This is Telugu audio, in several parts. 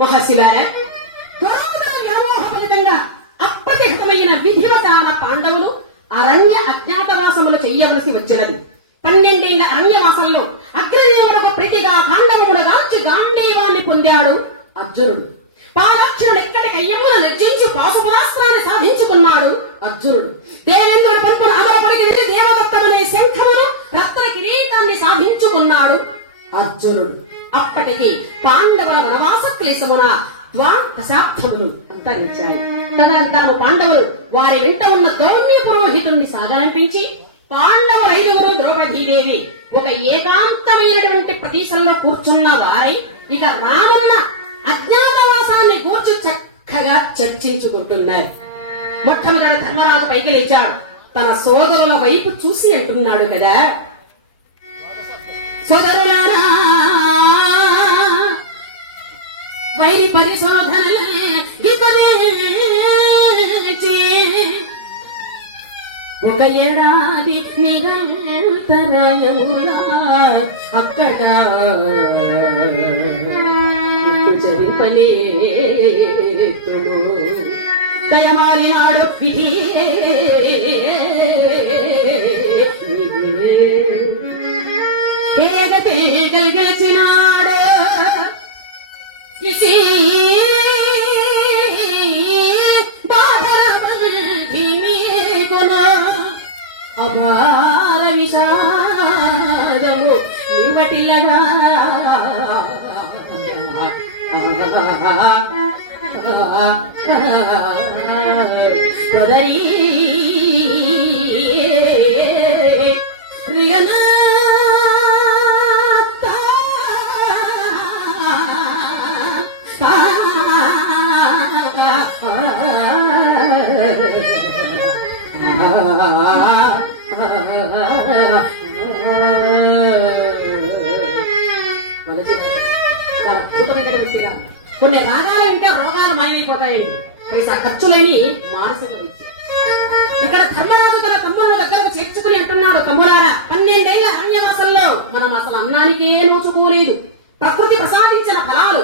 మహర్షివారా, పురాతన వ్యామోహ ఫలితంగా అప్రతిహతమైన విధివతాన పాండవులు అరణ్య అజ్ఞాతవాసములు చెయ్యవలసి వచ్చినది. 12 ఏళ్ల అరణ్యవాసంలో అగ్రదేవులకు ప్రీతిగా పాండవముడు గాంచి గాంధీవాన్ని పొందాడు అర్జునుడు. పాదాక్షుడు ఎక్కడికయ్యమును నిర్జించి పాశుపురాస్త్రాన్ని సాధించుకున్నాడు అర్జునుడు. దేవేంద్రుడు పలుపున అమరపడికి దేవదత్తమనే శంఖమును రత్న కిరీటాన్ని సాధించుకున్నాడు అర్జునుడు. అప్పటికి పాండవుల వనవాస క్లేశమున దశాబ్దములు అంతరించాయి. తదనంతరము పాండవులు వారి వెంట ఉన్న దౌమ్య పురోహితుణ్ణి సాగనంపించి పాండవులు 5 ద్రౌపదీదేవి ఒక ఏకాంతమైనటువంటి ప్రదేశంలో కూర్చున్న వారై ఇక రానున్న అజ్ఞాతవాసాన్ని గూర్చి చక్కగా చర్చించుకుంటున్నారు. మొట్టమొదటి ధర్మరాజు పైకి లేచాడు. తన సోదరుల వైపు చూసి అంటున్నాడు కదా, సోదరులారా, వైరి పరిశోధనలే ఒక ఏడాది నిరంతరయములా అక్కడ చరిపలేతుడు దయమాలినాడు గెలిచినాడు అపార విషాదము నివటిల్లగా సోదరీ కొన్ని రాగాలు వింటే రోగాలు మాయమైపోతాయి. పైసా ఖర్చులని మానసిక విద్య. ఇక్కడ ధర్మరాజు తన తమ్ముళ్ళ దగ్గరకు చేర్చుకుని అంటున్నాడు, తమ్ములారా, 12 ఏళ్ల అరణ్యవాసంలో మనం అసలు అన్నానికే నోచుకోలేదు. ప్రకృతి ప్రసాదించిన ఫలాలు,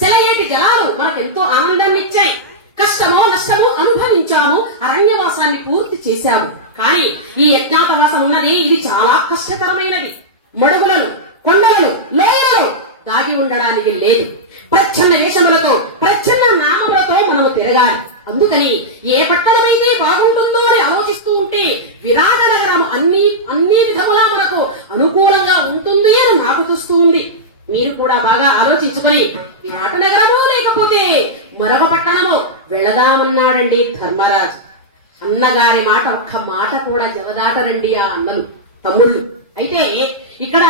సెలయేటి జలాలు మనకెంతో ఆనందాన్ని ఇచ్చాయి. కష్టమో నష్టమో అనుభవించాము, అరణ్యవాసాన్ని పూర్తి చేశాము. కానీ ఈ అజ్ఞాతవాసం ఉన్నది, ఇది చాలా కష్టతరమైనది. మడుగులలో, కొండలలో, లోయలలో దాగి ఉండడానికి లేదు. ప్రచ్ఛన్న వేషములతో, ప్రచ్ఛన్న నామములతో మనము తిరగాలి. అందుకని ఏ పట్టణమైతే బాగుంటుందో అని ఆలోచిస్తూ ఉంటే విరాట నగరం అన్ని విధములా మనకు అనుకూలంగా ఉంటుంది అని నాకు తోస్తూ ఉంది. మీరు కూడా బాగా ఆలోచించుకొని విరాట నగరమో లేకపోతే మరొక పట్టణమో వెళదామన్నాడండి ధర్మరాజు. అన్నగారి మాట ఒక్క మాట కూడా జవదాటరండి ఆ అన్నలు, తమ్ముళ్ళు. అయితే ఇక్కడ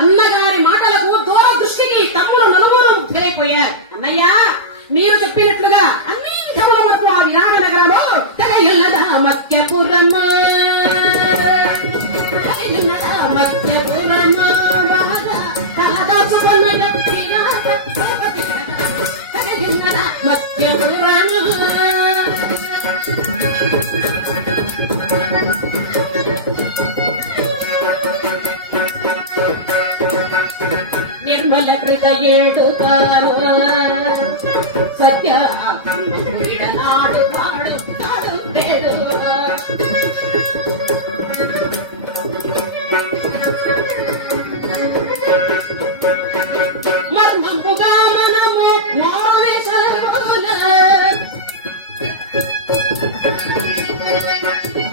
అన్నగారి మాటలకు దూర దృష్టికి తమ్ముడు నలుగురు ముగ్ధరైపోయారు. అన్నయ్య, మీరు చెప్పినట్లుగా అన్ని విధములకు ఆ విరాట నగరంలో మధ్యపురము నిర్మల హృదయేడుతారు సత్య నాడు నాడు నాడు వేడు మర్మముగా మనము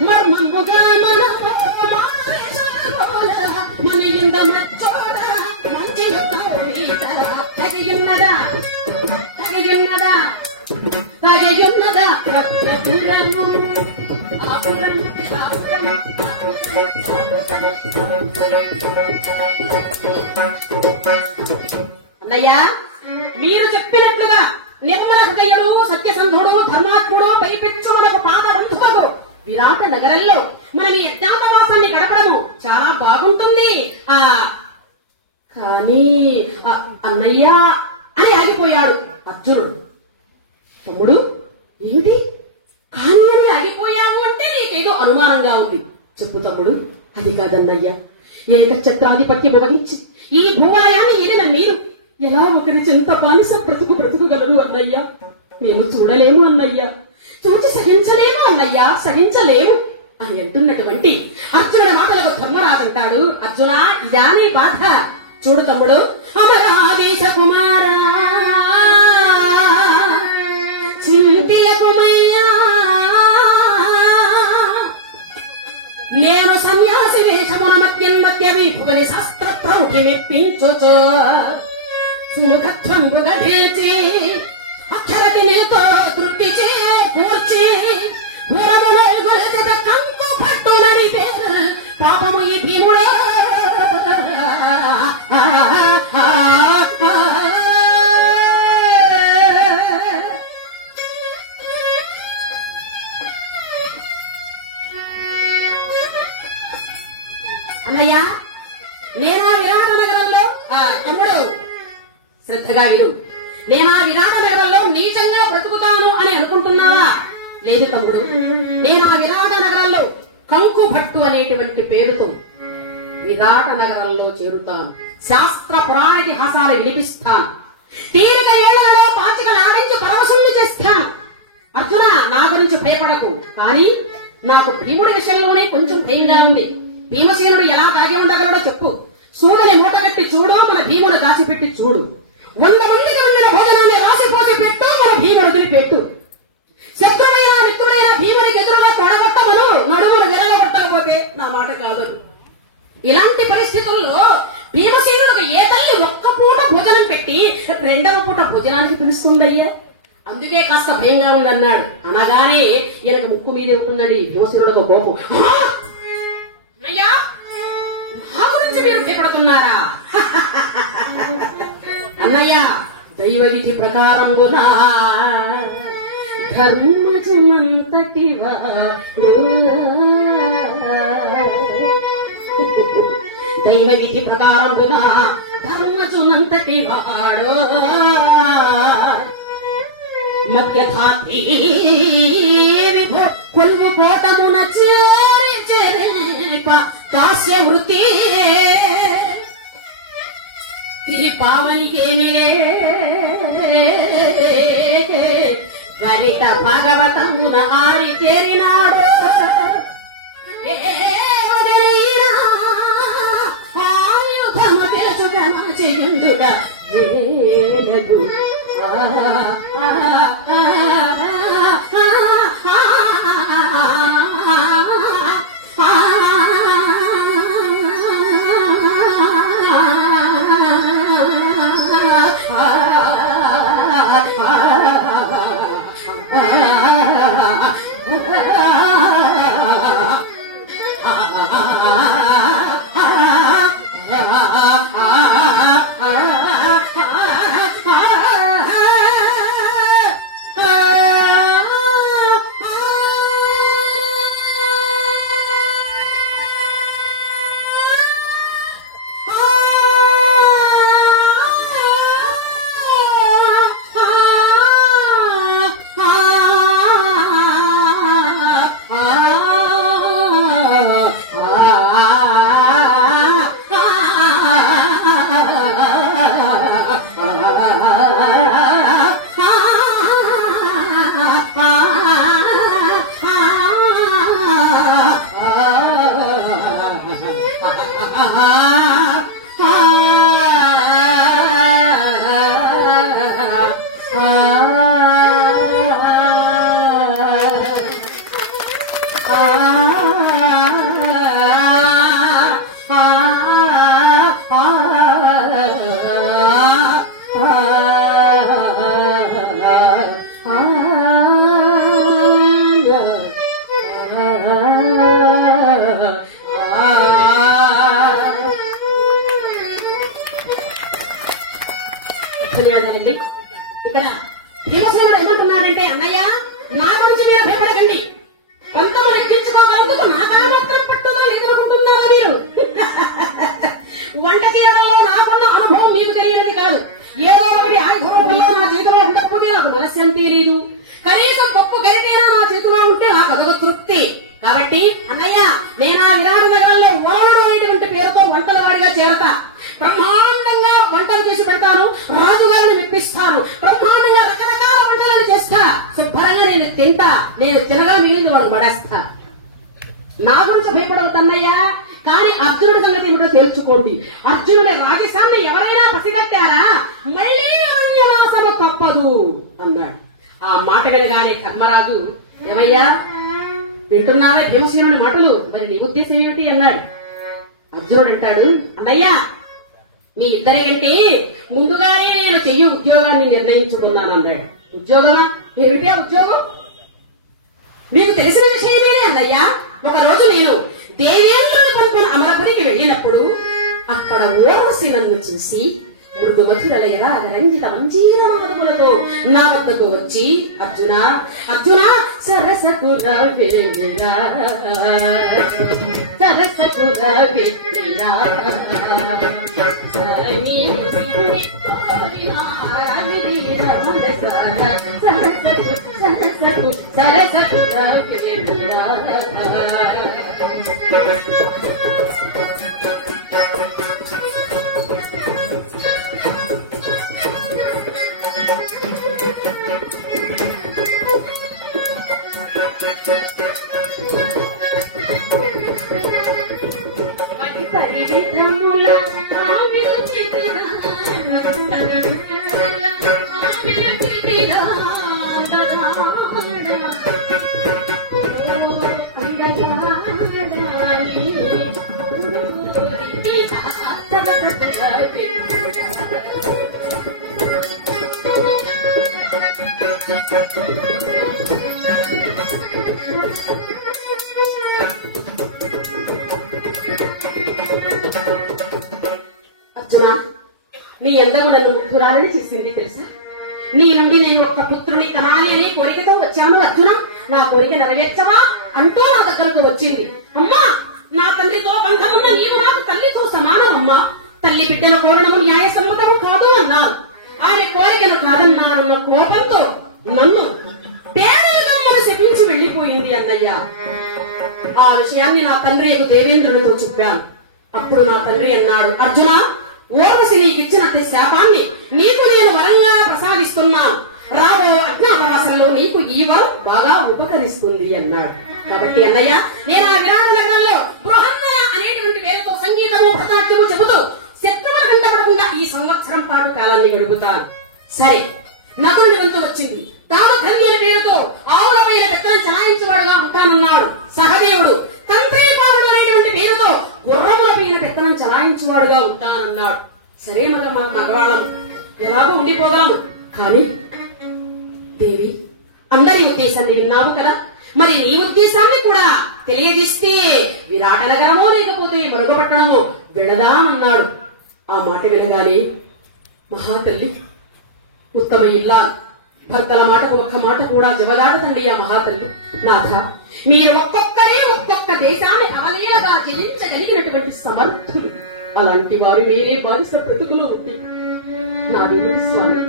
మర్మముగా మనము మన ఇంద మచ్చోడ మంచి తగిన్నదా తగిన్నదా తగిన్నదా పురము అన్నయ్య, మీరు చెప్పినట్లుగా నిర్మల హృదయుడు, సత్యసంధుడు, ధర్మాత్ముడు, పైపెచ్చుమనకు పాద బంధువులు విరాట నగరంలో మనం ఈ అజ్ఞాతవాసాన్ని గడపడము చాలా బాగుంటుంది. కానీ అన్నయ్య అని ఆగిపోయాడు అర్జునుడు. తమ్ముడు, ఏమిటి కానీ అని ఆగిపోయావు అంటే నీకేదో అనుమానంగా ఉంది. చెప్పు తమ్ముడు. అది కాదన్నయ్య, ఏకఛత్రాధిపత్యం వహించి ఈ భూవలయాన్ని ఏలిన మీరు ఎలా ఒకరి చెంత బానిస బ్రతుకుగలరు? అన్నయ్యా, మేము చూడలేము అన్నయ్యా, చూచి సహించలేము అన్నయ్యా, సహించలేము అని అంటున్నటువంటి అర్జునుడి మాటలకు ధర్మరాజు అంటాడు, అర్జున ఇదా నీ బాధ? చూడు తమ్ముడు, అమరాదేశ కుమారా చింతియకుమయ్యా, నేను సన్యాసి వేషమున మధ్య వీపుని శాస్త్ర ప్రౌఢి మెప్పించుచో సుముఖత్వంబు గఢేచి అక్షరతి నీతో తృప్తి చేకూర్చి కంకు పట్టునని పేరు పాపము ఈ భీముడే. అన్నయ్య, నేనా విరాట నగరంలో తమ్ముడు శ్రద్ధగా విడు, నేనా విరాట నగరంలో నీచంగా బ్రతుకుతాను అని అనుకుంటున్నావా? లేదు తమ్ముడు, నేనా విరాట నగరంలో కంకు భట్టు అనేటువంటి పేరుతో విరాట నగరంలో చేరుతాను, శాస్త్ర పురాణితిహాసాలు వినిపిస్తాను, తీరిక ఏళ్లలో పాచికలు ఆడించి పరవశుల్ని చేస్తాను. అర్జున, నా గురించి భయపడకు, కానీ నాకు భీముడి విషయంలోనే కొంచెం భయంగా ఉంది. భీమసేనుడు ఎలా తాగి ఉండగలడో చెప్పు. సూర్యుని మూటగట్టి చూడు, మన భీముడు దాచిపెట్టి చూడు. 100 మందికి వండిన భోజనాన్ని రాసిపోసి పెట్టు, మన భీముడు వదిలిపెట్టు. శత్రువైన మిత్రుడైన భీమునికి ఎదురుగా తొడగొట్టమను, నడుములు విరగొట్టకపోతే నా మాట కాదు. ఇలాంటి పరిస్థితుల్లో భీమసేనుడికి ఏ తల్లి ఒక్క పూట భోజనం పెట్టి 2వ పూట భోజనానికి పిలుస్తుందయ్యా? అందుకే కాస్త భయంగా ఉందన్నాడు. అనగానే ఈయనకు ముక్కు మీదే ఉంటుందండి భీమసేనుడికి కోపం. అయ్యా, నా గురించి మీరు భయపడుతున్నారా? అన్నయ్య, దైవ విధి ప్రకారంబునా ధర్మజుమంతటివా దైవ విధి ప్రకారంబునా ధర్మజునంతటి వాడో మధ్యధాతి విభో కొల్వు కోటమున చేరి చేరేప దాస్య వృత్తి తిరి పావనికేమిలే గరిట భాగవతమున ఆరి తేరినాడు ఆయుధము తెలుసుగా చెయ్యుండుగా వేలగు ధన్యవాదాలండి. ఇక్కడ భీమసేనుడు ఏమంటున్నాడంటే, అన్నయ్య, నా గురించి మీరు భయపడకండి, కొంతము నెక్కించుకోగలుగుతూ నాకా మాత్రం పట్టుదల ఎదుర్కొంటున్నారు మీరు. వంట చేయడంలో నాకున్న అనుభవం మీకు తెలియనిది కాదు. ఏదో ఒకటి ఆయుధంలో నా చేతిలో ఉండకపోతే నాకు మనస్యం తెలియదు. కనీసం గొప్ప గరిటైనా నా చేతిలో ఉంటే నాకు అదొక తృప్తి. కాబట్టి అన్నయ్య, నేను ఆ విరాట నగరంలో వరుణుడు అనేటువంటి పేరుతో వంటల వాడిగా చేరతా. బ్రహ్మాండంగా వంటలు చేసి పెడతాను, రాజుగారిని మెప్పిస్తాను, బ్రహ్మాండంగా రకరకాల తింటా, నేను తినగా మిగిలింది వాడు పడేస్తా. నా గురించి భయపడవద్దన్నయ్యా, కానీ అర్జునుడి సంగతి ఏమిటో తెలుసుకోండి. అర్జునుడి రాజశాన్ని ఎవరైనా పసిగట్టారా మళ్ళీ అరణ్యవాసము తప్పదు అన్నాడు. ఆ మాట వినగానే ధర్మరాజు, ఏమయ్యా వింటున్నావా భీమసేనుడి మాటలు, మరి నీ ఉద్దేశం ఏమిటి అన్నాడు. అర్జునుడు అంటాడు, అన్నయ్యా మీ ఇద్దరి కంటే ముందుగానే నేను చెయ్యి ఉద్యోగాన్ని నిర్ణయించుకున్నాను అన్నాడు. ఉద్యోగమా? ఏమిటి ఆ ఉద్యోగం? మీకు తెలిసిన విషయమేనే అన్నయ్యా. ఒక రోజు నేను దేవేంద్రుని కొనుక్కుని అమరపురికి వెళ్ళినప్పుడు అక్కడ ఓర్వశి నన్ను చూసి మృదు మధురల ఎలా రంజిత మంజీర మాధువులతో నా వద్దకు వచ్చి, అర్జున అర్జున సరసకు సరసకు సరసకు అర్జున, నీ అందరూ నన్ను పుత్రురాలని చేసింది తెలుసా? నీ నుండి నేను ఒక్క పుత్రుని కనాలి అనే కోరికతో వచ్చాను. అర్జున, నా కోరిక నెరవేర్చవా అంటూ నా దగ్గరకు వచ్చింది. అమ్మా, నా తండ్రితో బంధమున్న నీవు నాకు తల్లితో సమానం అమ్మా. తల్లి బిడ్డల కోరడము న్యాయసమ్మతము కాదు అన్నాను. ఆమె కోరికను కాదన్నానన్న కోపంతో నన్ను పేదరికమ్మను శపించి వెళ్లిపోయింది అన్నయ్య. ఆ విషయాన్ని నా తండ్రి దేవేంద్రునితో చెప్పాను. అప్పుడు నా తండ్రి అన్నాడు, అర్జున, ఓర్వశి నీకిచ్చినట్టు శాపాన్ని నీకు నేను వరంగా ప్రసాదిస్తున్నాను. రాబో అజ్ఞాతవాసంలో నీకు ఈ వరం బాగా ఉపకరిస్తుంది అన్నాడు. కాబట్టి అన్నయ్య, నేను ఆ విరాట నగరంలో బృహన్నయ అనేటువంటి పేరుతో సంగీతము భరతనాట్యము చెబుతూ శత్రువులు కంటపడకుండా ఈ సంవత్సరం పాటు కాలాన్ని గడుపుతాను. సరే, నకులుని వంతు వచ్చింది. తాను ధన్య పేరుతో ఆవులమైన పెద్దలను చలాయించేవాడుగా ఉంటానన్నాడు సహదేవుడు. తంత్రీపాదుడు అనేటువంటి పేరుతో గుర్రములపైన పెత్తనం చలాయించేవాడుగా ఉంటానన్నాడు. సరే, మగవాళ్ళం ఎలాగో ఉండిపోదాము. కానీ దేవి, అందరి ఉద్దేశాన్ని విన్నావు కదా, మరి నీ ఉద్దేశాన్ని కూడా తెలియజేస్తే విరాట నగరమో లేకపోతే మరుగుపట్టడమో వెళదామన్నాడు. ఆ మాట వినగానే మహాతల్లి, ఉత్తమ ఇల్లాలు భర్తల మాటకు ఒక్క మాట కూడా జవదాడతండి ఆ మహాతల్లి. నాథ, మీరు ఒక్కొక్కరే ఒక్కొక్క దేశాన్ని అవలీలగా జయించగలిగినటువంటి సమర్థులు. అలాంటి వారు మీరే బానిస బ్రతుకులో ఉంది. నా దేవుడి స్వామి,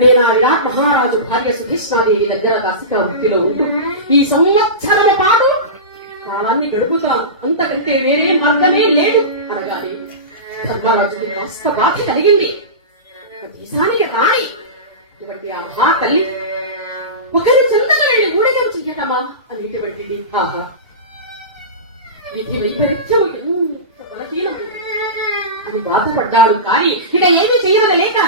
నేను ఆ విరాట్ మహారాజు భార్య సుధీష్ణాదేవి దగ్గర దాసిక వృత్తిలో ఉంటూ ఈ సంవత్సరము పాటు కాలాన్ని గడుపుతాను. అంతకంటే వేరే మార్గమే లేదు అనగానే ధర్మరాజుకి కాస్త బాధ కలిగింది. దేశానికి రాణి ఇటువంటి ఆ మహాతల్లి ఒకరి చెంతగా వెళ్ళి ఊడగం చెయ్యటమా అనేటువంటిది. ఆహా, విధి వైపరీత్యము ఎంత బలహీనమైంది అని బాధపడ్డాడు. కానీ ఇక ఏమీ చేయవలేక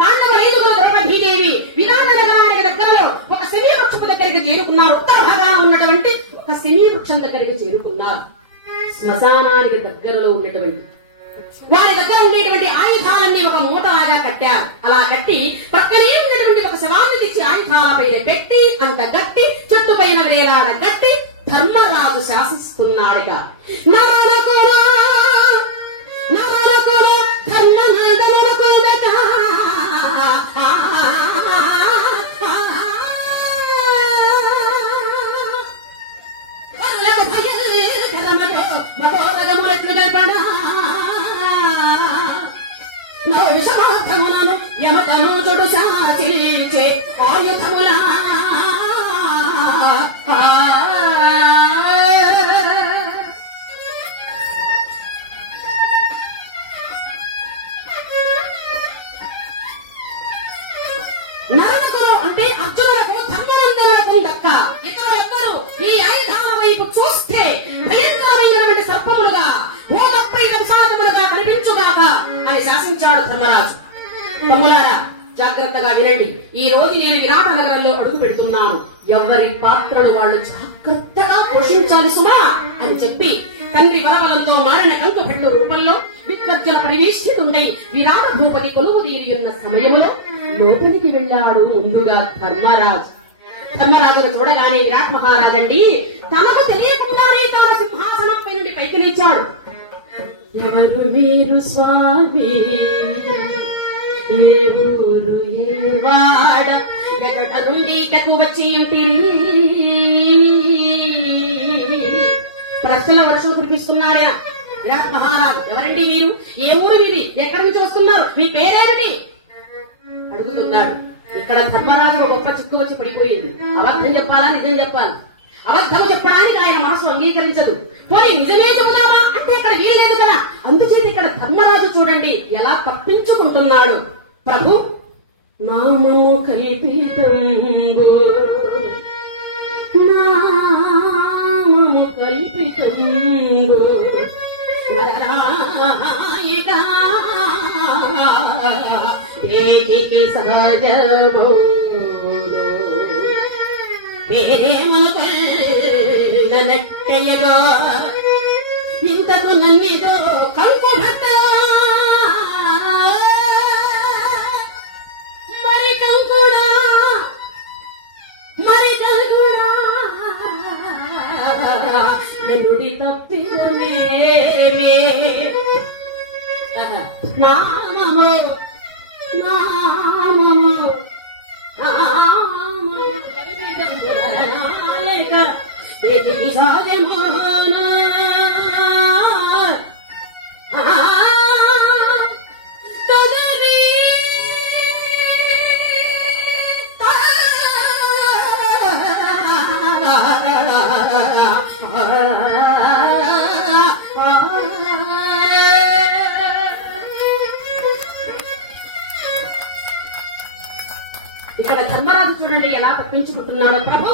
పాండవ రైతులు ద్రౌపదీదేవి విరాట నగరానికి దగ్గరలో ఒక శమీ వృక్షపు దగ్గరికి చేరుకున్నారు. ఉత్తర భాగాన ఉన్నటువంటి ఒక శమీ వృక్షం దగ్గరికి చేరుకున్నారు. శ్మశానానికి దగ్గరలో ఉన్నటువంటి వారి దగ్గర ఉండేటువంటి ఆయుధాలన్నీ ఒక మూటలాగా కట్టారు. అలా కట్టి పక్కనే ఉన్నటువంటి ఒక శవాన్ని తెచ్చి ఆయుధాలపైన పెట్టి అంత గట్టి చెట్టు పైన వేలాడ గట్టి ధర్మరాజు శాసిస్తున్నాడుగా. విషమార్థములను యమతనుజుడు శాసించే ఆయుధములా నరకులు అంటే అర్జునులకు ధర్మనందన లోకం దక్క ఇతరులెవ్వరూ ఈ ఆయుధాల వైపు చూస్తే భయంకరమైనటువంటి సర్పములుగా భూతపై వంశాతములుగా కనిపించుగాక అని శాసించాడు ధర్మరాజు. తమ్ములారా, జాగ్రత్తగా వినండి. ఈ రోజు నేను విరాట నగరంలో అడుగు పెడుతున్నాను. ఎవరి పాత్రను వాళ్ళు జాగ్రత్తగా పోషించాలి సుమా అని చెప్పి తండ్రి వరవలంతో మారిన కంకపెట్టు రూపంలో విద్వజ్జల పరివేష్టితుండై విరాట భూపతి కొలువు తీరి ఉన్న సమయములో లోపలికి వెళ్ళాడు ముందుగా ధర్మరాజు. ధర్మరాజును చూడగానే విరాట్ మహారాజండి తనకు తెలియకుండానే తాను సింహాసనంపై నుండి పైకి లేచాడు. ఎవరు మీరు స్వామి, ఏ ఊరు ఏ వాడ, ఎగట నుండి ఇటకు వచ్చి ఉంటిరి. ప్రశ్నల వర్షం కురిపిస్తున్నాడే విరాట్ మహారాజు. ఎవరండి మీరు, ఏ ఊరు మీది, ఎక్కడి నుంచి వస్తున్నారు, మీ పేరేమిటి అడుగుతున్నాడు. ఇక్కడ ధర్మరాజు గొప్ప చిక్కు వచ్చి పడిపోయింది. అబద్ధం చెప్పాలా నిజం చెప్పాలా? అబద్ధం చెప్పడానికి ఆయన మనసు అంగీకరించదు. పోయి నిజమే చెబుదామా అంటే ఇక్కడ వీల్లేదు కదా. అందుచేత ఇక్కడ ధర్మరాజు చూడండి ఎలా తప్పించుకుంటున్నాడు. ప్రభు నామము కల్పితంబు, నామము కల్పితంబు ఏటికి సహజమౌ పేరేమనుకొల్లనట్టయగో ఇంతకు నన్నిదో కంకుభట్ట మరి కంకుడా నలుడి తప్పిదమేమే నామము నామము సాధ్యమాన ఇక్కడ ధర్మరాజు చూడండి ఎలా తప్పించుకుంటున్నాడు. ప్రభు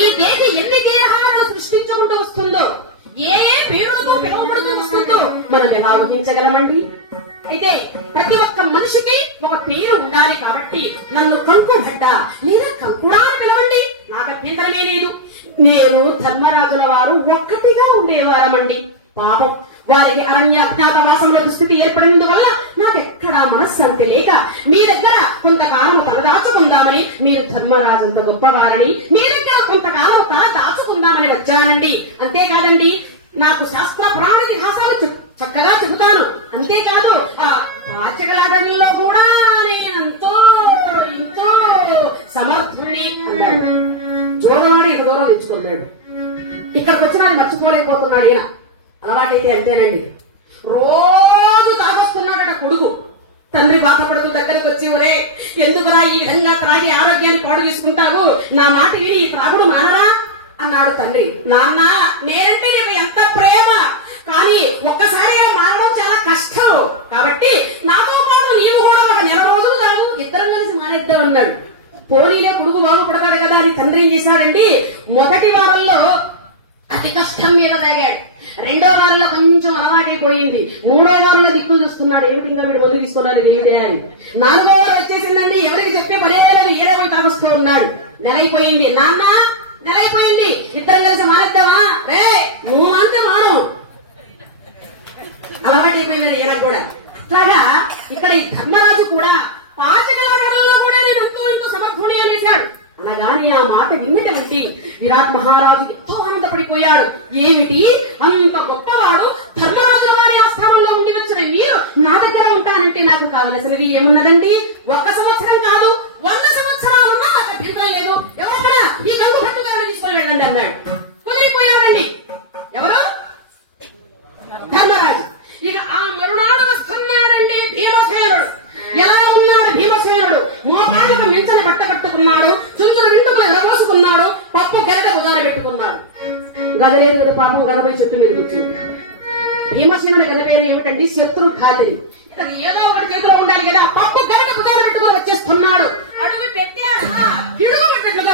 ఈ దేవి ఎన్ని దేహాలను సృష్టించుకుంటూ వస్తుందో, ఏ ఏ పేరులతో పిలువబడుతూ వస్తుందో మనం ఎలా ఊహించగలమండి? అయితే ప్రతి ఒక్క మనిషికి ఒక పేరు ఉండాలి కాబట్టి నన్ను కంకుభట్ట లేదా కంకుడా అని పిలవండి, నాకు అభ్యంతరమే లేదు. నేను ధర్మరాజుల వారు ఒక్కటిగా ఉండేవారమండి. పాపం వారికి అరణ్య అజ్ఞాతవాసంలో దుస్థితి ఏర్పడినందువల్ల నాకెక్కడా మనశ్శాంతి లేక మీ దగ్గర కొంతకాలం తలదాచుకుందామని, మీరు ధర్మరాజంత గొప్పవారని మీ దగ్గర కొంతకాలం తల దాచుకుందామని వచ్చానండి. అంతేకాదండి, నాకు శాస్త్ర పురాణ ఇతిహాసాలు చక్కగా చెబుతాను. అంతేకాదు ఆ పాచకలాటల్లో కూడా నేనంతో ఎంతో సమర్థుణ్ణి అన్నాడు. జోరనాడు ఇంత దూరం తెచ్చుకున్నాడు. ఇక్కడికి వచ్చిన మర్చిపోలేకపోతున్నాడు ఈయన. అలవాటైతే అంతేనండి. రోజు తాగొస్తున్నాడట కొడుకు. తండ్రి బాధపడదు దగ్గరకు వచ్చి, ఒరే ఎందుకురా ఈ విధంగా త్రాగి ఆరోగ్యాన్ని పాడు చేసుకుంటావు, నా మాట విని ఈ త్రాగుడు మానరా అన్నాడు తండ్రి. నాన్న నేనంటే నీకు ఎంత ప్రేమ, కానీ ఒక్కసారిగా మారడం చాలా కష్టం, కాబట్టి నాతో పాటు నీవు కూడా ఒక నెల రోజులు తాగు, ఇద్దరం కలిసి మానేద్దామన్నాడు. పోనీలే కొడుకు బాగుపడతాడు కదా అని తండ్రి ఏం చేశాడండి, మొదటి వారంలో అతి కష్టం మీద తాగాడు. రెండో వారంలో కొంచెం అలవాటైపోయింది. మూడో వారంలో దిక్కులు చూస్తున్నాడు, ఏమిటి ఇంకా వీడు ముందు తీసుకున్నాడు దేవుడే అని. నాలుగో వారం వచ్చేసిందండి, ఎవరికి చెప్పే పదే లేదు, ఏడే పోయి తాగొస్తూ ఉన్నాడు. నెలైపోయింది. నాన్న నెలైపోయింది, ఇద్దరం కలిసి మానేద్దామా, రే నువ్వు అంతే మాను. అలవాటైపోయింది ఈయన కూడా. ఇట్లాగా ఇక్కడ ఈ ధర్మరాజు కూడా పాచకలాటల్లో కూడా నేను ఎంతో సమర్థుని అనేశాడు. అనగానే ఆ మాట విన్నటువంటి విరాట్ మహారాజు ఎంతో ఆనందపడిపోయాడు. ఏమిటి అంత గొప్పవాడు ధర్మరాజుల వారి ఆస్థానంలో ఉండి వచ్చిన మీరు నా దగ్గర ఉంటానంటే నాకు కావలసినది ఏమున్నదండి? 1 సంవత్సరం కాదు, 100 సంవత్సరాలున్నా నాకు అభ్యంతరం లేదు. ఎవరన్నా ఈ గంగు భట్టుగారిని తీసుకుని వెళ్ళండి అన్నాడు. కుదిరిపోయాడండి. ఎవరు? ధర్మరాజు. ఇక ఆ మరునాడు వస్తున్నాడండి భీమసేనుడు. ఎలా ఉన్నాడు భీమసేనుడు? మోకాలకు మించని బట్ట కట్టుకున్నాడు, చుంచులు ఇంటుకులు ఎరబోసుకున్నాడు, పప్పు గరిట భుజాన పెట్టుకున్నాడు. గదలేదు కదా పాపం, గదపై చెట్టు మీద కూర్చుంది. భీమసేనుడు గద పేరు ఏమిటండి? శత్రుఘాతిని. ఇతను ఏదో ఒకటి చేతిలో ఉండాలి కదా, పప్పు గరిట భుజాన పెట్టుకుని వచ్చేస్తున్నాడు. అడుగు పెట్టే విడువట్టుగా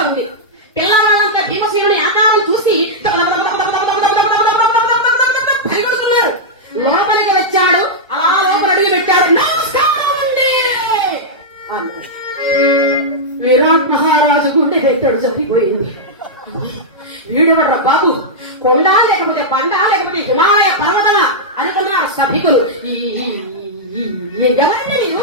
విరాట్ మహారాజు గుండె ఎత్తడు చనిపోయింది. వీడెవడ్రా బాబు, కొండ లేకపోతే బండ లేకపోతే హిమాలయ పర్వతమా అనుకున్నారు సభికులు. ఎవరండి మీరు,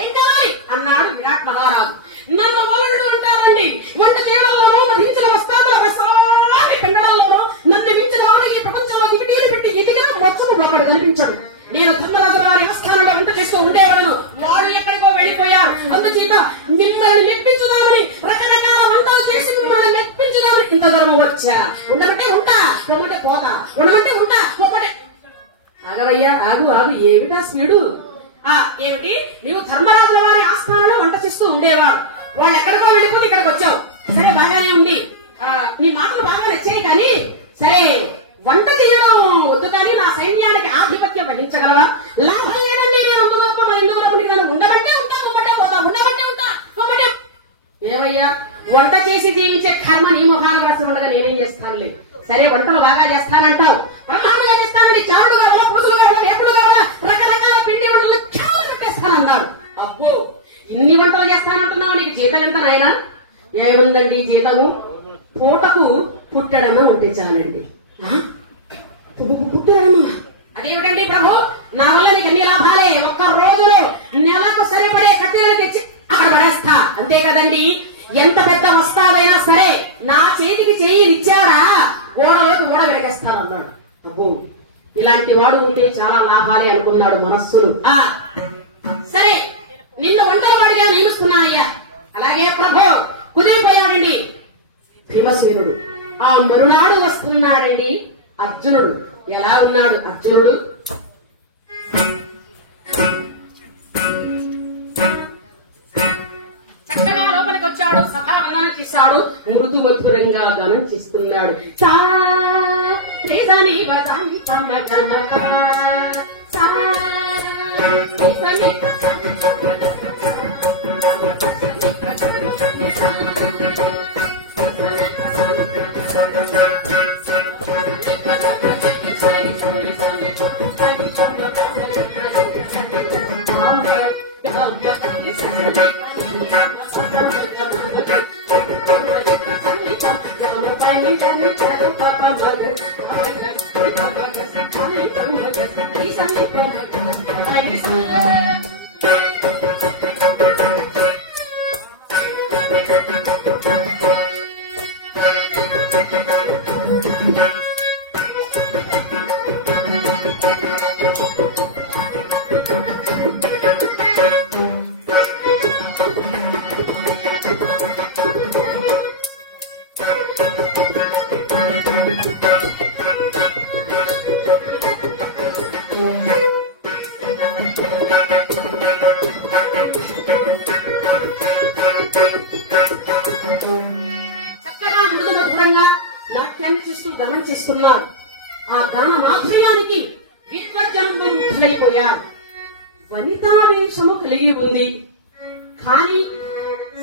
ఏం కావాలి అన్నాడు విరాట్ మహారాజు. నన్ను వలనుడు ఉంటారండి, వంట చేయడంలోనూ మధించిన వస్త్రాల రసాన్ని పెండడంలోనూ నన్ను మించిన వాడు ఈ ప్రపంచంలో దివిటీలు పెట్టి ఎదిగా మొత్తము ఒకడు కనిపించడు. నేను ధర్మరాజు గారి ఆస్థానంలో వంట చేస్తూ ఉండేవాడును, వాడు ఎక్కడికో వెళ్లిపోయారు. అందుచేత మిమ్మల్ని మెప్పించుదామని రకరకాల వంటలు చేసి మిమ్మల్ని మెప్పించుదామని ఇంత దూరం వచ్చా. ఉండమంటే ఉంటా, పొమ్మంటే పోతా, ఉండమంటే ఉంటా, పొమ్మంటే ఆగవయ్యా, ఆగు ఆగు, ఏమిటా స్పీడు? ఏమిటి, నీవు ధర్మరాజుల వారి ఆస్థానంలో వంట చేస్తూ ఉండేవాడు, వాళ్ళు ఎక్కడికో వెళ్ళిపోతే ఇక్కడికి వచ్చావు. సరే, బాగానే ఉంది, నీ మాటలు బాగా నచ్చాయి. కానీ సరే, వంట చేయడం వద్దు, కానీ నా సైన్యానికి ఆధిపత్యం వహించగలవా? లాభం లేదండి, నేను అందులోపు మా ఇందులో ఉండబట్టే ఉంటా, పొమ్మటే పోతా, ఉండబట్టే ఉంటా, పొమ్మటే. ఏమయ్యా, వంట చేసి జీవించే కర్మ నీ మొహాన రాసి ఉండగా నేనేం చేస్తానులే. సరే, వంటలు బాగా చేస్తానంటావు, బ్రహ్మాండంగా చేస్తానండి, చారుడు కావాలా, పూసలు కావాలా, వేపుడు కావాలా, రకరకాల పిండి వంటలు చాలా పెట్టేస్తానన్నాడు. అబ్బో, ఇన్ని వంటలు చేస్తానంటున్నావు, నీకు జీతం ఎంత నాయనా? ఏముందండి జీతము, పూటకు పుట్టడమా ఉంటే చాలండి. పుట్టడమా? అదేమిటండి ప్రభు, నా వల్ల నీకు అన్ని లాభాలే, ఒక్క రోజులో నెలకు సరిపడే కట్టెలను తెచ్చి అక్కడ పడేస్తా, అంతే కదండి. ఎంత పెద్ద వస్తాదైనా సరే నా చేతికి చెయ్యి ఇచ్చాడా గోడలోకి ఓడ వెనకేస్తానన్నాడు. అబ్బో, ఇలాంటి వాడు ఉంటే చాలా లాభాలే అనుకున్నాడు మనస్సులు. సరే, నిన్న వంటల వాడిగా నియమిస్తున్నానయ్యా. అలాగే ప్రభు, కుదిరిపోయాడండి భీమసేనుడు. ఆ మరునాడు వస్తున్నాడండి అర్జునుడు. ఎలా ఉన్నాడు అర్జునుడు? చక్కగా లోపలికి వచ్చాడు, సభావందనం చేశాడు, మృదు మధురంగా గానం చేస్తున్నాడు. చక్కగా మృదుల దూరంగా నాట్యాన్ని చేస్తూ గమనం చేస్తున్నాడు. ఆ గమ మాధుర్యానికి విద్వజ్జనంలో ముఖ్యులైపోయారు. వనితా వేషము కలిగి ఉంది, కానీ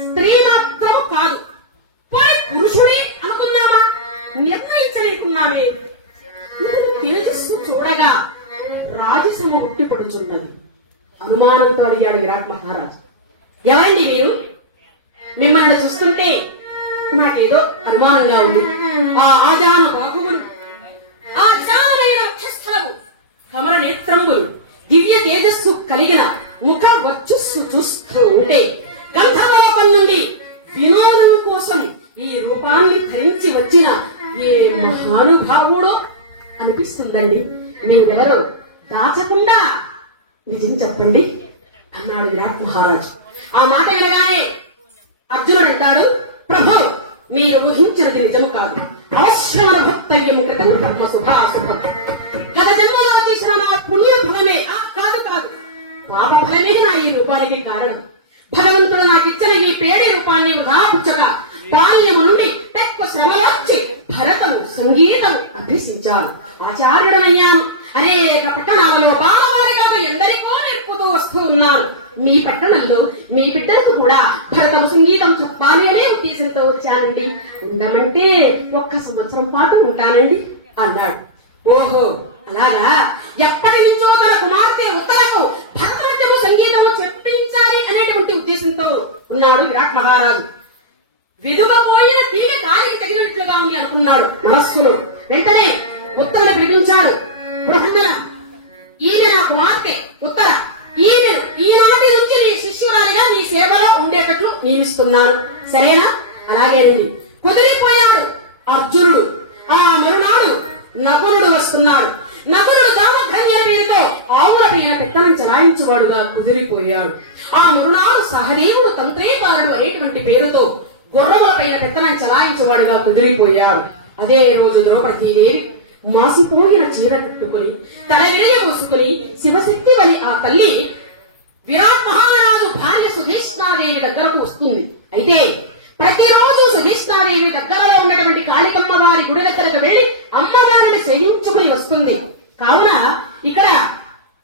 స్త్రీ మాత్రం కాదు. పురుషుడే అనుకున్నావా? నిర్ణయించలేకున్నావే. తేజస్సు చూడగా రాజసము ఉట్టి పడుచున్నది. అనుమానంతో అడిగాడు విరాట్ మహారాజు. ఎవరండి మీరు? మిమ్మల్ని చూస్తుంటే నాకేదో అనుమానంగా ఉంది. ఆ ఆజాన బాహువులు, ఆ జానమైన అక్షస్థలము, కమల నేత్రములు, దివ్య తేజస్సు కలిగిన ముఖ వర్చస్సు చూస్తూ ఉంటే గంధర్వలోకం నుండి వినోదం కోసం ఈ రూపాన్ని ధరించి వచ్చిన ఏ మహానుభావుడో అనిపిస్తుందండి. మీరెవరో దాచకుండా నిజం చెప్పండి అన్నాడు విరాట్ మహారాజు. ఆ మాట వినగానే అర్జునుడు అంటాడు, ప్రభు, మీరు ఊహించినది నిజము కాదు. అవశ్యమనుభక్తవ్యం కృతం కర్మ శుభాశుభం. గత జన్మలో చేసిన నా పుణ్య ఫలమే, కాదు కాదు, పాప ఫలమే నా ఈ రూపానికి కారణం. భగవంతుడు నాకిచ్చిన ఈ పేడి రూపాన్ని ఉదాహరించక బాల్యము నుండి ఎక్కువ శ్రమలొచ్చి భరతము సంగీతం అభ్యసించాను, ఆచార్యుడనయ్యాను. అనేక పట్టణాలలో బాలవారిగా ఎందరికో నేర్పుతూ వస్తూ ఉన్నాను. మీ పట్టణంలో మీ బిడ్డలకు కూడా భరతము సంగీతం చెప్పాలి అనే ఉద్దేశంతో వచ్చానండి. ఉండమంటే 1 సంవత్సరం పాటు ఉంటానండి అన్నాడు. ఓహో, అలాగా? ఎప్పటి నుంచో తన కుమార్తె ఉత్తరకు భరతనాట్యం నాట్యము సంగీతము చెప్పించాలి అనేటువంటి ఉద్దేశంతో ఉన్నాడు విరాట్ మహారాజు. వెలుగపోయిన తీగ కాలికి తగినట్లుగా ఉంది అనుకున్నాడు మనస్సులో. వెంటనే ఉత్తరను పిలిపించాడు. బృహన్నల, ఈయన నా కుమార్తె ఉత్తర, ఈనాటి నుంచి నీ శిష్యురాలిగా నీ సేవలో ఉండేటట్లు నియమిస్తున్నాను, సరేనా? అలాగేనండి. కుదిరిపోయాడు అర్జునుడు. ఆ మరునాడు నకులుడు వస్తున్నాడు. నకులుడు కామధన్య వీరితో ఆవుల పైన పెత్తనం చలాయించువాడుగా కుదిరిపోయాడు. ఆ మరునాడు సహదేవుడు తంత్రేపాలుడు అనేటువంటి పేరుతో గుర్రముల పైన పెత్తనం చలాయించువాడుగా కుదిరిపోయాడు. అదే రోజు ద్రౌపదీదేవి మాసిపోయిన చీర కట్టుకుని తల విరయ పోసుకుని శివశక్తి వలి ఆ తల్లి విరాట్ మహారాజు భార్య సుధీష్ణాదేవి దగ్గరకు వస్తుంది. అయితే ప్రతిరోజు సుధీష్ణాదేవి దగ్గరలో ఉన్నటువంటి కాళికమ్మ వారి గుడి దగ్గరకు వెళ్లి అమ్మవారిని సేవించుకుని వస్తుంది. కావున ఇక్కడ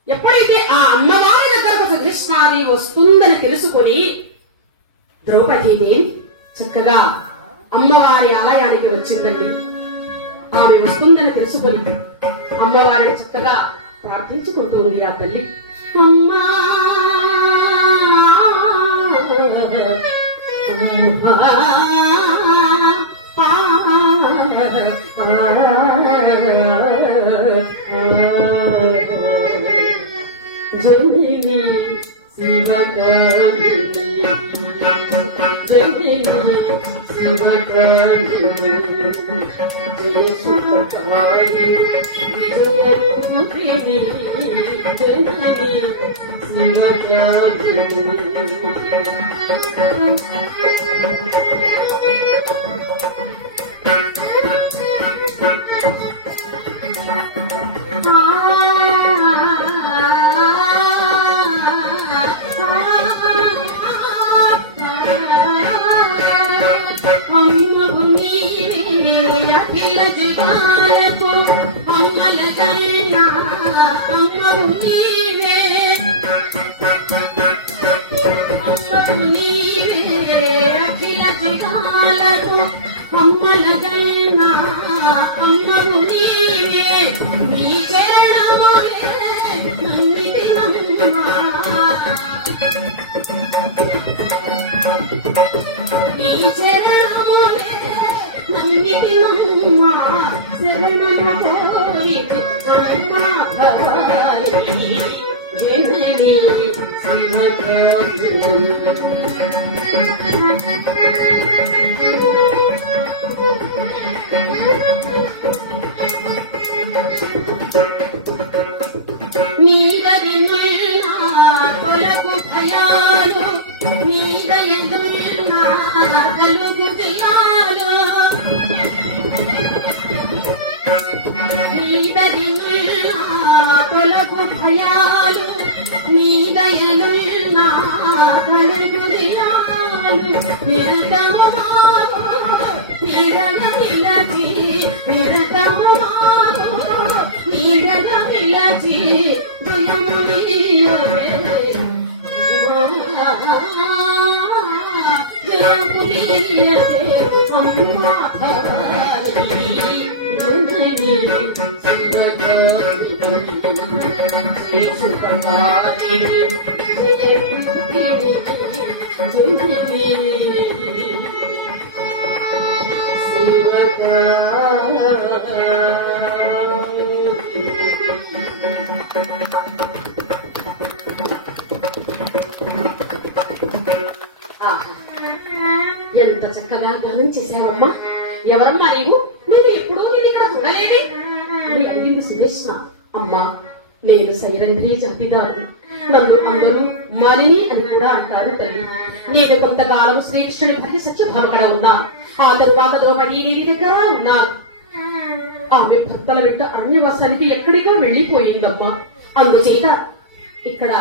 ఎప్పుడైతే ఆ అమ్మవారి దగ్గరకు సుధీష్ణాదేవి వస్తుందని తెలుసుకుని ద్రౌపదీదేవి చక్కగా అమ్మవారి ఆలయానికి వచ్చిందండి. ఆమె వస్తుందని తెలుసుకొని అమ్మవారిని చక్కగా ప్రార్థించుకుంటుంది ఆ తల్లి. అమ్మా జనని శివకారిణి, జనని శివకారిణి, జయ సుఖకారి విజయరూపిణి, జనని శివకారిణి. అఖిల జగాలకు అమ్మలకైనా అమ్మవు నీవే, నీవే అఖిల జగాలకు అమ్మలకైనా అమ్మవు నీవే. నీ చరణములే నన్నిటినమ్మా, నీ చరణములే నన్నిటినమ్మా, శరణము కోరి అమ్మా భవాని, జనని శివకారిణి. నీవరినున్నా తొలగు భయాలు, నీ దయనున్నా కలుగు జయాలు, నీవరినున్నా తొలగు భయాలు, నీ దయనున్నా కలుగు జయాలు. నిరతము నిరత నిలచి, నిరతము నిరత నిలచి, జయము నీవే, జయము నీవే అమ్మా భవాని, జనని శివకారిణి, జయ సుఖకారి విజయరూపిణి, జనని ఎంత చక్కగా గానం చేశావమ్మా. ఎవరమ్మా నీవు? నేను ఎప్పుడూ నేను ఇక్కడ చూడలేదే అని అడిగింది సుదేష్ణ. అమ్మా, నేను సైరంధ్రియ జాతిదారు, నన్ను అందరూ మాలిని అని కూడా అంటారు తల్లి. నేను కొంతకాలం శ్రీకృష్ణుడి భార్య సత్యభామకడ ఉన్నా, ఆ తరువాత ద్రౌపదీదేవి దగ్గర ఉన్నా. ఆమె భర్తల వెంట అరణ్యవాసానికి ఎక్కడికో వెళ్లిపోయిందమ్మా. అందుచేత ఇక్కడ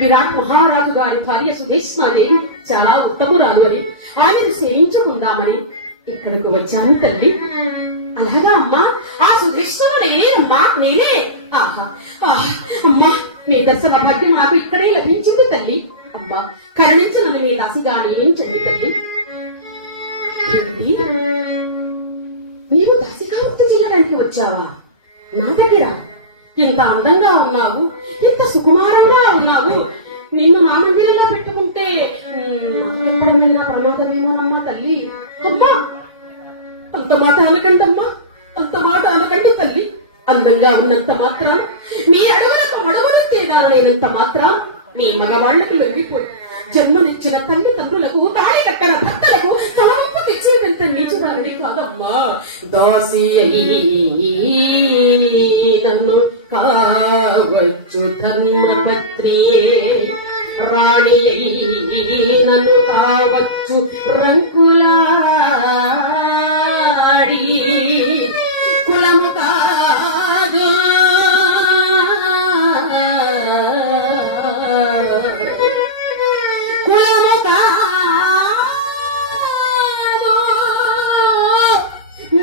విరాట్ మహారాజు గారి భార్య సుదేష్ణాదేవి చాలా ఉత్తమురాలు అని ఆమెను సేవించుకుందామని ఇక్కడకు వచ్చాను తల్లి. అలాగా అమ్మా? ఆ సుదేష్ణుడు నేనే అమ్మా, నేనే. ఆహా అమ్మా, నీ దర్శన భాగ్యం నాకు ఇక్కడే లభించింది తల్లి. అమ్మా, కరుణించి నన్ను నీ దాసిగా నియమించండి తల్లి. నీవు దాసిగా వృత్తి చేయడానికి వచ్చావా నా దగ్గర? ఎంత అందంగా ఉన్నావు, ఎంత సుకుమారంగా ఉన్నావు, నిన్ను మా మందిరంలో పెట్టుకుంటే ఎప్పుడైనా ప్రమాదమేమోనమ్మా తల్లి. అమ్మా అంత మాట అనకండమ్మా, అంత మాట అనకండి తల్లి. అందంగా ఉన్నంత మాత్రాన, మీ అడుగులకు అడుగులు తీయగాలైనంత మాత్రాన మీ మగవాళ్లకు లొంగిపోయి జన్మనిచ్చిన తల్లిదండ్రులకు, తాళి కట్టిన భర్తలకు తలవంపు తెచ్చేదంత నీచుదారని కాదమ్మా. దాసి నన్ను కావచ్చు ధర్మపత్రియే, రాణి నన్ను కావచ్చు రంకులాడి, కులము కాదు కులము కాదు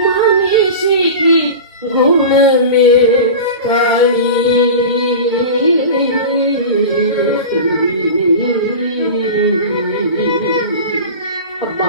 మనిషికి గుణమే కాళీ. అబ్బా,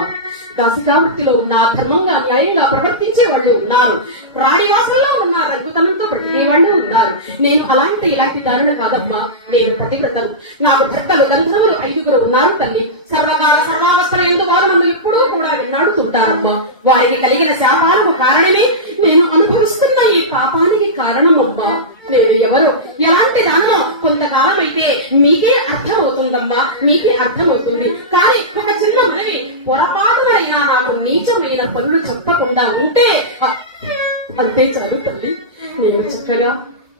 దాసికావృత్తిలో ఉన్న ధర్మంగా న్యాయంగా ప్రవర్తించే వాళ్ళు ఉన్నారు, రాణివాసంలో ఉన్నారు, అద్భుతంతో బ్రతికే వాళ్ళు ఉన్నారు. నేను అలాంటి ఇలాంటి దారులు కాదమ్మా. నేను పతివ్రతను. నాకు భర్తలు గంధర్వులు 5 ఉన్నారు తల్లి. సర్వకాల సర్వావస్థల ఎందు వారు నన్ను ఎప్పుడూ కూడా విన్నాడుతుంటారమ్మా. వారికి కలిగిన శాపాలకు కారణమే నేను అనుభవిస్తున్న ఈ పాపానికి కారణమమ్మా. నేను ఎవరో, ఎలాంటి దానో కొంతకాలం అయితే మీకే అర్థమవుతుందమ్మా, మీకే అర్థమవుతుంది. కానీ ఒక చిన్న మనవి, పొరపాటునైనా నాకు నీచమైన పనులు చెప్పకుండా ఉంటే అంతే చాలు తల్లి. నేను చక్కగా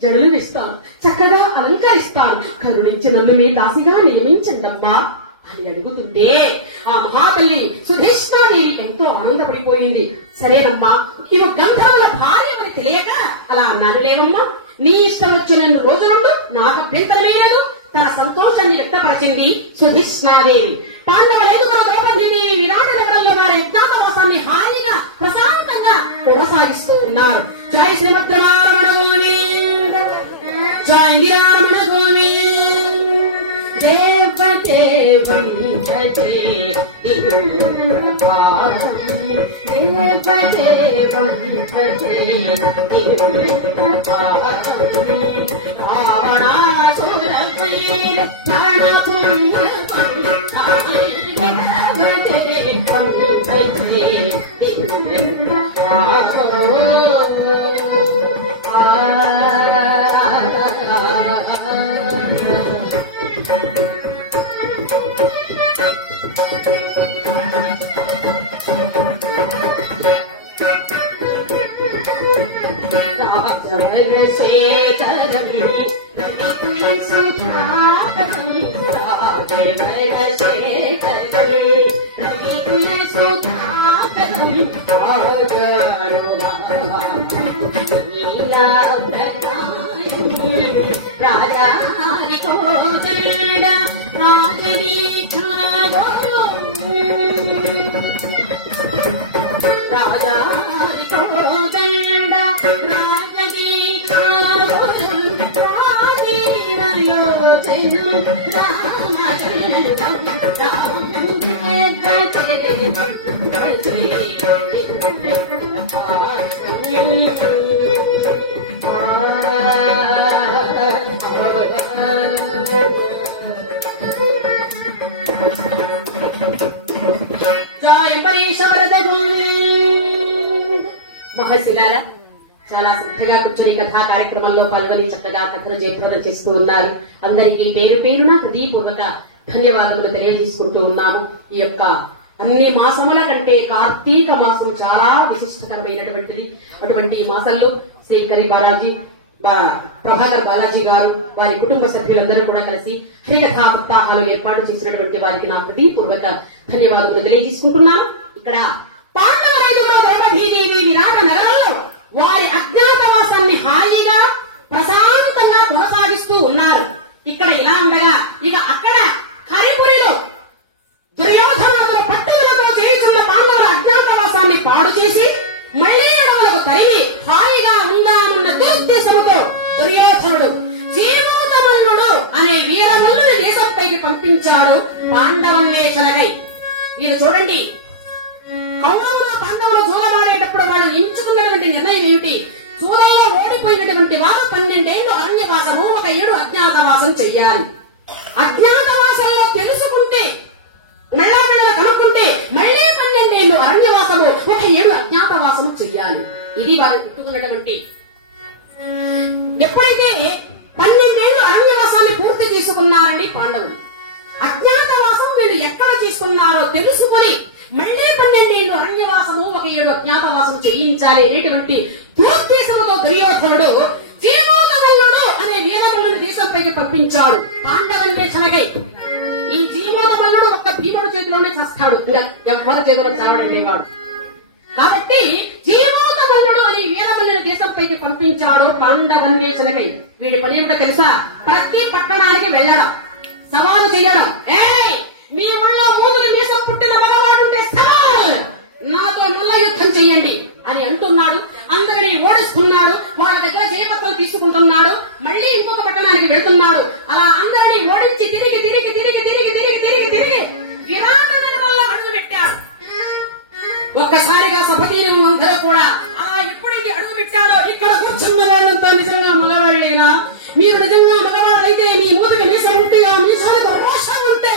జడలు వేస్తాను, చక్కగా అలంకరిస్తాను, కరుణించి నన్ను మీ దాసిగా నియమించండమ్మా అని అడుగుతుంటే ఆ మహాతల్లి సుధేష్ణాదేవి ఎంతో ఆనందపడిపోయింది. సరేనమ్మా, ఇవి గంధర్వుల భార్య అని తెలియక అలా అన్నాను లేవమ్మా. నీ ఇష్టం వచ్చిన రోజులుండు, నాకు అభ్యంతరమే లేదు. తన సంతోషాన్ని వ్యక్తపరిచింది సుధేష్ణాదేవి. పాండవుల 5 ద్రౌపదీదేవి విరాట నగరంలో వారి యజ్ఞాతవాసాన్ని హాయిగా ప్రశాంతంగా కొనసాగిస్తూ ఉన్నారు. జై శ్రీమద్రమారమణ గోవింద, జై విరామణ గోవింద. దేవదేవం భజే దివ్యపాదం, దేవదేవం భజే దివ్యపాదం. రావణాసురవీర ప్రాణపుణ్యకం, దేవదేవం భజే దివ్యపాదం. రాజవర్గశేఖరం రవికులసుధాకరం, రాజవర్గశేఖరం రవికులసుధాకరం, రాజారి కోదండ రాజారి కోదండ మహర్షులారా, చాలా శ్రద్ధగా కూర్చొని కథా కార్యక్రమంలో పాల్గొని చక్కగా కథను జయప్రదం చేస్తూ ఉన్నారు. అందరికీ పేరు పేరున హృదయపూర్వక ధన్యవాదములు తెలియజేసుకుంటూ ఉన్నాము. ఈ యొక్క అన్ని మాసముల కంటే కార్తీక మాసం చాలా విశిష్టకరమైనటువంటిది. అటువంటి ఈ మాసంలో శ్రీకరి బాలాజీ, ప్రభాకర్ బాలాజీ గారు, వారి కుటుంబ సభ్యులందరూ కూడా కలిసి హరికథా సప్తాహాలు ఏర్పాటు చేసినటువంటి వారికి నా హృదయపూర్వక ధన్యవాదములు తెలియజేసుకుంటున్నాను. ఇక్కడ పాండవ ద్రౌపదీదేవి విరాట నగరంలో వారి అజ్ఞాతవాసాన్ని హాయిగా ప్రశాంతంగా కొనసాగిస్తూ ఉన్నారు. ఇక్కడ ఇలా ఉండగా ఇక అక్కడ హరిపురిలో దుర్యోధనుల పట్టుదలతో చేస్తున్న పాండవుల అజ్ఞాతవాసాన్ని పాడు చేసి మళ్లీ అడవులకు తరిమి హాయిగా ఉందామన్న దురుద్దేశంతో దుర్యోధనుడు జీవోతమన్నుడు అనే వీరమల్లుని దేశంపైకి పంపించాడు పాండవన్వేషణకై. మీరు చూడండి, కౌరవులు పాండవులు జూలమాడేటప్పుడు వాళ్ళు ఎంచుకున్నటువంటి నిర్ణయం ఏమిటి? జూలంలో ఓడిపోయినటువంటి వారు 12 ఏళ్లు అరణ్యవాసము, 1 ఏడు అజ్ఞాతవాసం చెయ్యాలి. అజ్ఞాతవాసంలో తెలుసుకుంటే మెళ్ళ కనుక్కుంటే మళ్ళీ 12 ఏళ్ళు అరణ్యవాసము, 1 ఏడు అజ్ఞాతవాసము చెయ్యాలి. ఇది వారు గుర్తుకున్నటువంటి. ఎప్పుడైతే 12 ఏళ్ళు అరణ్యవాసాన్ని పూర్తి చేసుకున్నారని పాండవులు, అజ్ఞాతవాసం వీళ్ళు ఎక్కడ చేసుకున్నారో తెలుసుకొని మళ్ళీ 12 ఏళ్ళు అరణ్యవాసము, 1 ఏడు అజ్ఞాతవాసం చేయించాలి అనేటువంటి దురుద్దేశంతో దుర్యోధనుడు జీవోదమల్లుడు అనే వీరమల్లుని దేశంపైకి పంపించాడు. పాండవులనే చెనగై ఈ జీవోదమల్లుడు ఒక్క భీముడి చేతిలోనే చస్తాడు, ఇంకా ఎవరి చేతిలో చావడండేవాడు. కాబట్టి జీవోదమల్లుడు అనే వీరమల్లుని దేశంపైకి పంపించాడు పాండవులనే చెనగై. వీడి పని ఏమిటో తెలుసా? ప్రతి పట్టణానికి వెళ్ళడం, సవాలు చేయడం. మీ ఊళ్ళో మూతులు మీసం పుట్టిన మగవాడుంటే సవాల్, నాతో మల్ల యుద్ధం చెయ్యండి అని అంటున్నాడు. అందరినీ ఓడిస్తున్నాడు, వాళ్ళ దగ్గర జయపత్రం తీసుకుంటున్నాడు. మళ్ళీ ఇంకొక పట్టణానికి వెళ్తున్నాడు. అలా అందరినీ ఓడించి తిరిగి తిరిగి తిరిగి తిరిగి తిరిగి తిరిగి తిరిగి విరాట నగరంలో అడుగు పెట్టాడు. ఒక్కసారిగా సభతీరు అందరూ కూడా అలా ఎప్పుడైతే అడుగు పెట్టారో, ఇక్కడ కూర్చున్న వాళ్ళంతా నిజంగా మగవాళ్ళైనా, మీరు నిజంగా మగవాళ్ళైతే మీ మూతికి మీసం ఉంటే, ఆ మీసాలకు రోషం ఉంటే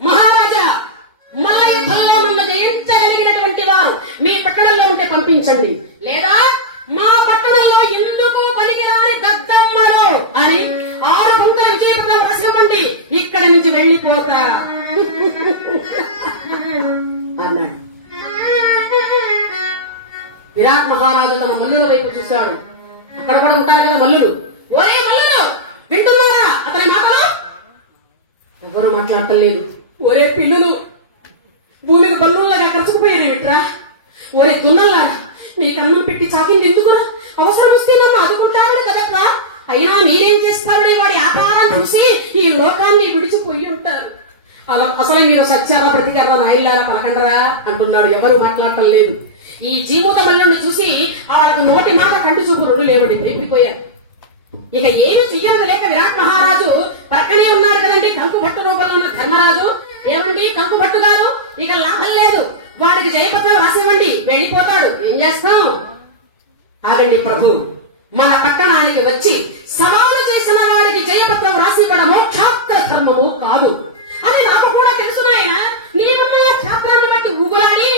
మహారాజా, మల్ల యుద్ధంలో నన్ను జయించగలిగినటువంటి వారు మీ పట్టణంలో ఉంటే పంపించండి, లేదా మా పట్టణంలో ఎందుకు పలికిరాని దద్దమ్మలు అని 6 పంక్తుల విజయపత్రం రాసివ్వండి, ఇక్కడ నుంచి వెళ్లిపోతా అన్నాడు. విరాట్ మహారాజు తన మల్లుల వైపు చూశాడు. అక్కడ కూడా ఉంటారు కదా మల్లులు. ఓరే మల్లులు, వింటున్నారా అతని మాటలు? ఎవరు మాట్లాడటలేదు. ఓరే పిల్లులు, భూమికి బల్లులాగా కరుచుకుపోయారు విట్రా. ఓరే దున్నల్లారా, నీకు అన్నం పెట్టి చాకింది ఎందుకురా? అవసరం వస్తే నన్ను అదుకుంటాడు కదక్కా. అయినా మీరేం చేస్తారు? వాడి వ్యాపారం చూసి ఈ లోకాన్ని విడిచిపోయి ఉంటారు. అలా అసలు మీరు సత్యారా ప్రతిగారా నాయల్లారా పలకండరా అంటున్నాడు. ఎవరు మాట్లాడటం లేదు. ఈ జీవిత మల్లుని చూసి వాళ్ళకు నోటి మాట కంటి చూపు 2 లేవడి ఎగిరిపోయారు. ఇక ఏమి చెయ్యదు లేక విరాట్ మహారాజు పక్కనే ఉన్నారు కదండి కంకుభట్టు రూపంలో ఉన్న ధర్మరాజు. ఏమండి కంకుభట్టు గారు, ఇక లాభం లేదు, వాడికి జయపత్రం రాసివ్వండి, వెళ్ళిపోతాడు. ఏం చేస్తాం? ఆగండి ప్రభు, మన పట్టణానికి వచ్చి సవాలు చేసిన వాడికి జయపత్రం రాసివ్వడము క్షాత్ర ధర్మము కాదు అని నాకు కూడా తెలుసునాయన. నీవన్నా క్షాత్రాన్ని బట్టి ఊగులాడి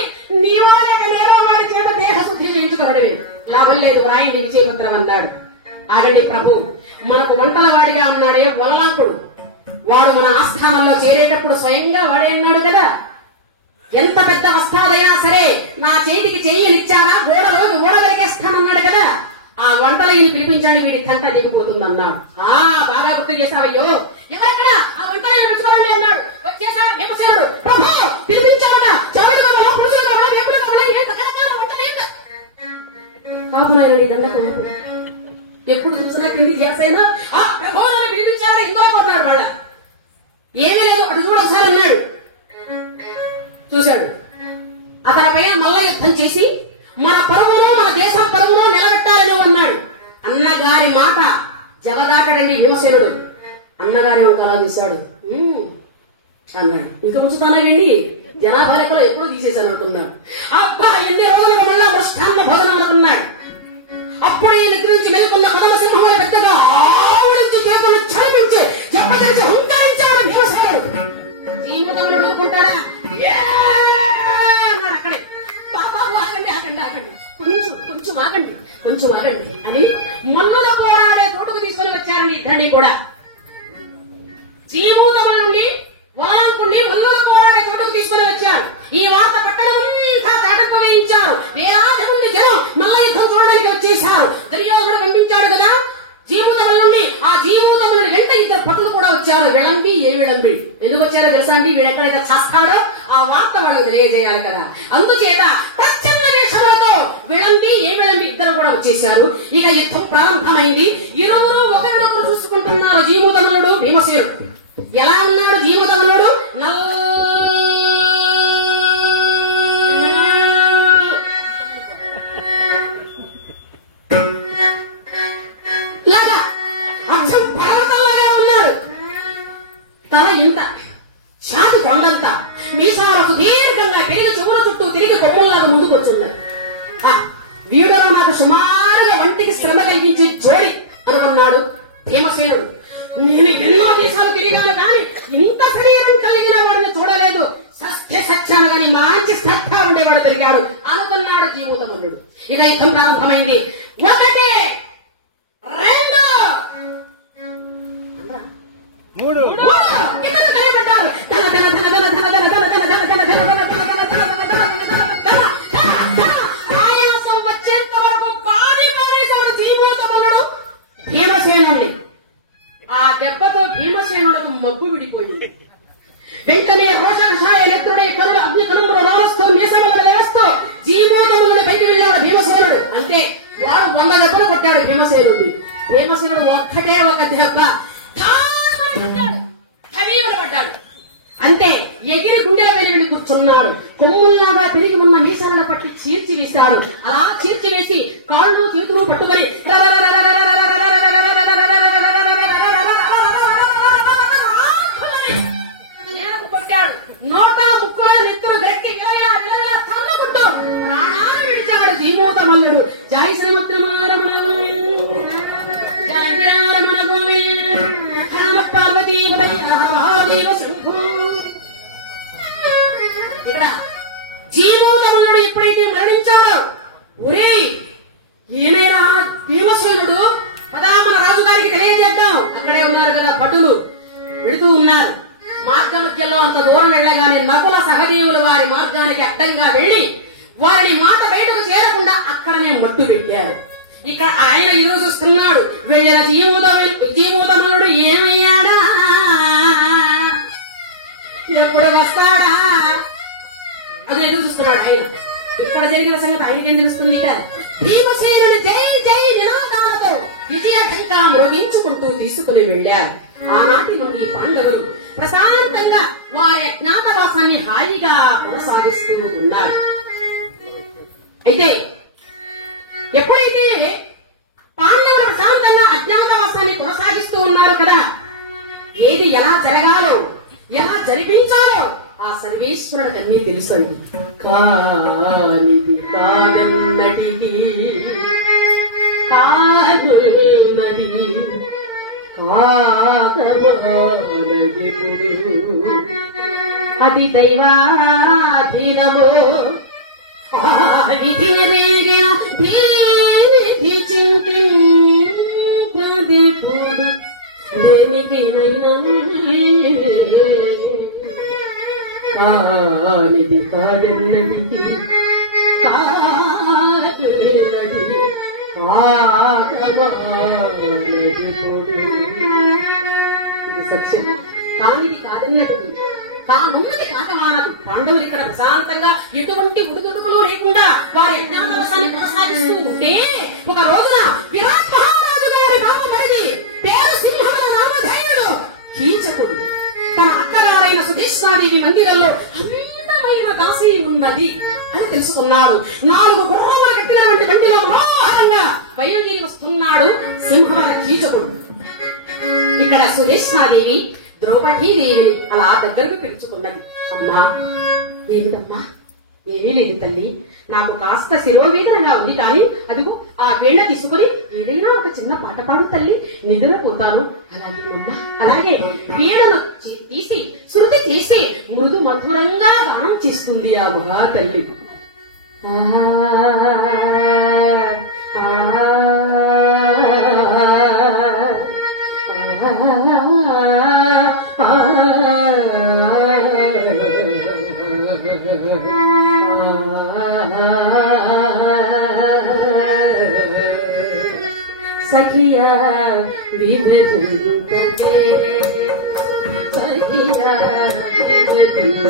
నీవో లేక నేరో వాడి చేత దేహశుద్ధి చేయించుకోవడమే. లాభం లేదు, వ్రాయండి విజయపత్రం అన్నాడు. ఆగండి ప్రభు, మనకు వంటల వాడిగా ఉన్నాడే వలలాకుడు, వాడు మన ఆస్థానంలో చేరేటప్పుడు స్వయంగా వాడే అన్నాడు కదా, ఎంత పెద్ద వస్తాదైనా సరే నా చేతికి చెయ్యనిచ్చారా గోడలోకి ఓడగలిగేస్తానన్నాడు కదా. ఆ వంటలని పిలిపించాడు, వీడి కంట దిగిపోతుందన్నాడు. బాగా గుర్తు చేశావయ్యో. ఎవరక్కడ ఆ వంటలని పిలుచుకోండి అన్నాడు. వచ్చేసాడు నిమసేనుడు. ప్రభు పిలిపించాడట. చావుడు కావాలా, పులుసులు కావాలా, వేపుడు కావాలా, కాపునైనా దండకు ఎప్పుడు చూసినా తిరిగి చేసైనా పిలిపించాడు. ఇంకో కొట్టాడు వాడ. ఏమీ లేదు, అటు చూడొకసారి అన్నాడు. చూశాడు. అతని పైన మల్ల యుద్ధం చేసి మన పరువును మన దేశం పరువును నిలబెట్టాలని అన్నాడు. అన్నగారి మాట జవదాటడండి భీమసేనుడు. అన్నగారి వంక అలా చూశాడు. అన్నాడు, ఇంకా ఉంచుతానండి, జనాభా లెక్కలో ఎప్పుడూ తీసేశాను అనుకున్నాడు. అబ్బా ఎన్ని రోజులు మళ్ళా మృష్టాన్న భోజనం అనుకున్నాడు. అప్పుడు ఈ నిద్రించి వెలుకున్న కదమ సింహముల పెద్దగా ఆవుడించి చేతులు చలిపించి చెప్పదలిచి హుంకరించాడు భీమసేనుడు. జీవితంలో నవ్వుకుంటాడా? అక్కడే బాబాబు ఆగండి ఆగండి ఆగండి, కొంచెం ఆగండి కొంచెం ఆగండి అని మల్లుల పోరాడే తోటుకు తీసుకుని వచ్చారండి ఇద్దరిని కూడా. జీవూతముల నుండి వలలంకుండి మల్లుల తెలియజేయాలి కదా. అందుచేత ప్రచండ వేషములతో విళంబి ఇద్దరు కూడా వచ్చేశారు. ఇక యుద్ధం ప్రారంభమైంది. ఇరువురు ఒకరినొకరు చూసుకుంటున్నారు. జీమూతమల్లుడు భీమసేనుడు. ఎలా ఉన్నాడు జీమూతమల్లుడు? అక్షం పర్వతంలాగా ఉన్నాడు. తల ఇంత, షాది కొండంత, మీసాల సుదీర్ఘంగా పెరిగి చెవుల చుట్టూ తిరిగి కొమ్ముల్లాగా ముందుకు వచ్చున్నాడు. వీడులో నాకు సుమారుగా వంటికి శ్రమ కలిగించే జోడి అనుకున్నాడు భీమసేనుడు. నేను ఎన్నో దేశాలు తిరిగాను కానీ ఇంత శరీరం కలిగిన వాడిని చూడలేదు. సత్యాలు గాని మంచి సత్తా ఉండేవాడు దొరికాడు అనుకున్నాడు జీమూతమల్లుడు. ఇక యుద్ధం ప్రారంభమైంది. 1 2 3 ఇద్దరు భయపడ్డారు. ఆయాసం వచ్చేంత వరకు పాడి పారేశాడు జీమూతమల్లుడు భీమసేనుడిని. ఆ దెబ్బతో భీమసేనుడికి మబ్బు విడిపోయింది. వెంటనే రోషాయలెత్తుడై కరుడు అగ్ని కడుపులో రావస్తూ మీసములు లేస్తూ జీమూతమల్లుడి పైకి వెళ్ళాడు భీమసేనుడు. అంటే వాడు 100 దెబ్బలు కొట్టాడు భీమసేనుడు. భీమసేనుడు ఒక్కటే ఒక దెబ్బ పడ్డాడు. అంతే ఎగిరి గుండెల వెళ్ళి కూర్చున్నాడు. కొమ్ముల్లాగా తిరిగి ఉన్న మీసాలను పట్టి చీల్చి వేశాడు. అలా చీల్చి వేసి కాళ్ళు చేతులు పట్టుకొని కొట్టాడు. నోటా ముక్కులో నెత్తులు గట్టి విలయా తన్నుకుంటూ ప్రాణాలు విడిచాడు జీమూతమల్లుడు. జాయి ఇక్కడ జీమూతమల్లుడు ఎప్పుడైతే మరణించాడో, ఒరే ఏమైనా భీమసేనుడు పదా మన రాజుగారికి తెలియజేద్దాం. అక్కడే ఉన్నారు కదా భటులు, వెళుతూ ఉన్నారు. మార్గ మధ్యలో అంత దూరం వెళ్ళగానే నకుల సహదేవులు వారి మార్గానికి అడ్డంగా వెళ్లి వారిని మాట బయటకు చేరకుండా అక్కడనే మట్టు పెట్టారు. ఇక ఆయన ఈరోజు చూస్తున్నాడు. వెళ్ళిన జీమూతమల్లుడు ఏమయ్యాడా, ఎప్పుడు వస్తాడా అది ఎదురు చూస్తున్నాడు ఆయన. ఇక్కడ జరిగిన సంగతి ఆయనకేం తెలుస్తుంది? ఇక భీమసేనుని జై జై నినాదాలతో విజయ టంకా మ్రోగించుకుంటూ తీసుకుని వెళ్లారు. ఆనాటి నుండి పాండవులు ప్రశాంతంగా వారి అజ్ఞాతవాసాన్ని హాయిగా కొనసాగిస్తూ ఉన్నారు. అయితే ఎప్పుడైతే పాండవులు ప్రశాంతంగా అజ్ఞాతవాసాన్ని కొనసాగిస్తూ ఉన్నారు కదా, ఏది ఎలా జరగాలో ఎలా జరిపించాలో ఆ సర్వేశ్వరుడికి అన్నీ తెలుసు. కానిది కాదన్నటికి కానున్నది కాకమానగిపుడు అది దైవాధీనమో కానిది కాదన్నది కానున్నది కాకమానగిపుడు. సత్యం. కానిది కాదన్నది తానున్నది కాకమానదు. పాండవులు ఇక్కడ ప్రశాంతంగా ఎటువంటి ఉడుదుడుకులు లేకుండా వారి అజ్ఞాతవాసాన్ని కొనసాగిస్తూ ఉంటే ఒక రోజున విరాట్ మహారాజు గారి నామధేయుడు పేరు సింహముల నామధేయుడు కీచకుడు తన అక్కగారైన సుదేశాదేవి మందిరంలో అందమైన దాసి ఉన్నది అని తెలుసుకున్నారు. 4 గుర్రములు కట్టినటువంటి బండిలో మనోహరంగా బయలుదేరి వస్తున్నాడు సింహముల కీచకుడు. ఇక్కడ సుదేశాదేవి ద్రౌపదీదేవిని అలా దగ్గరకు పిలుచుకున్నది. అమ్మా, ఏమిటమ్మా? ఏమీ లేదు తల్లి, నాకు కాస్త శిరోవేదనగా ఉంది కానీ అదిగో ఆ వీణ తీసుకుని ఏదైనా ఒక చిన్న పాట పాడు తల్లి, నిద్రపోతాను. అలాగే అమ్మా, అలాగే. వీణను తీసి శృతి తీసి మృదు మధురంగా గానం చేస్తుంది ఆ మహా తల్లి. सखिया विभजित सखिया विभजित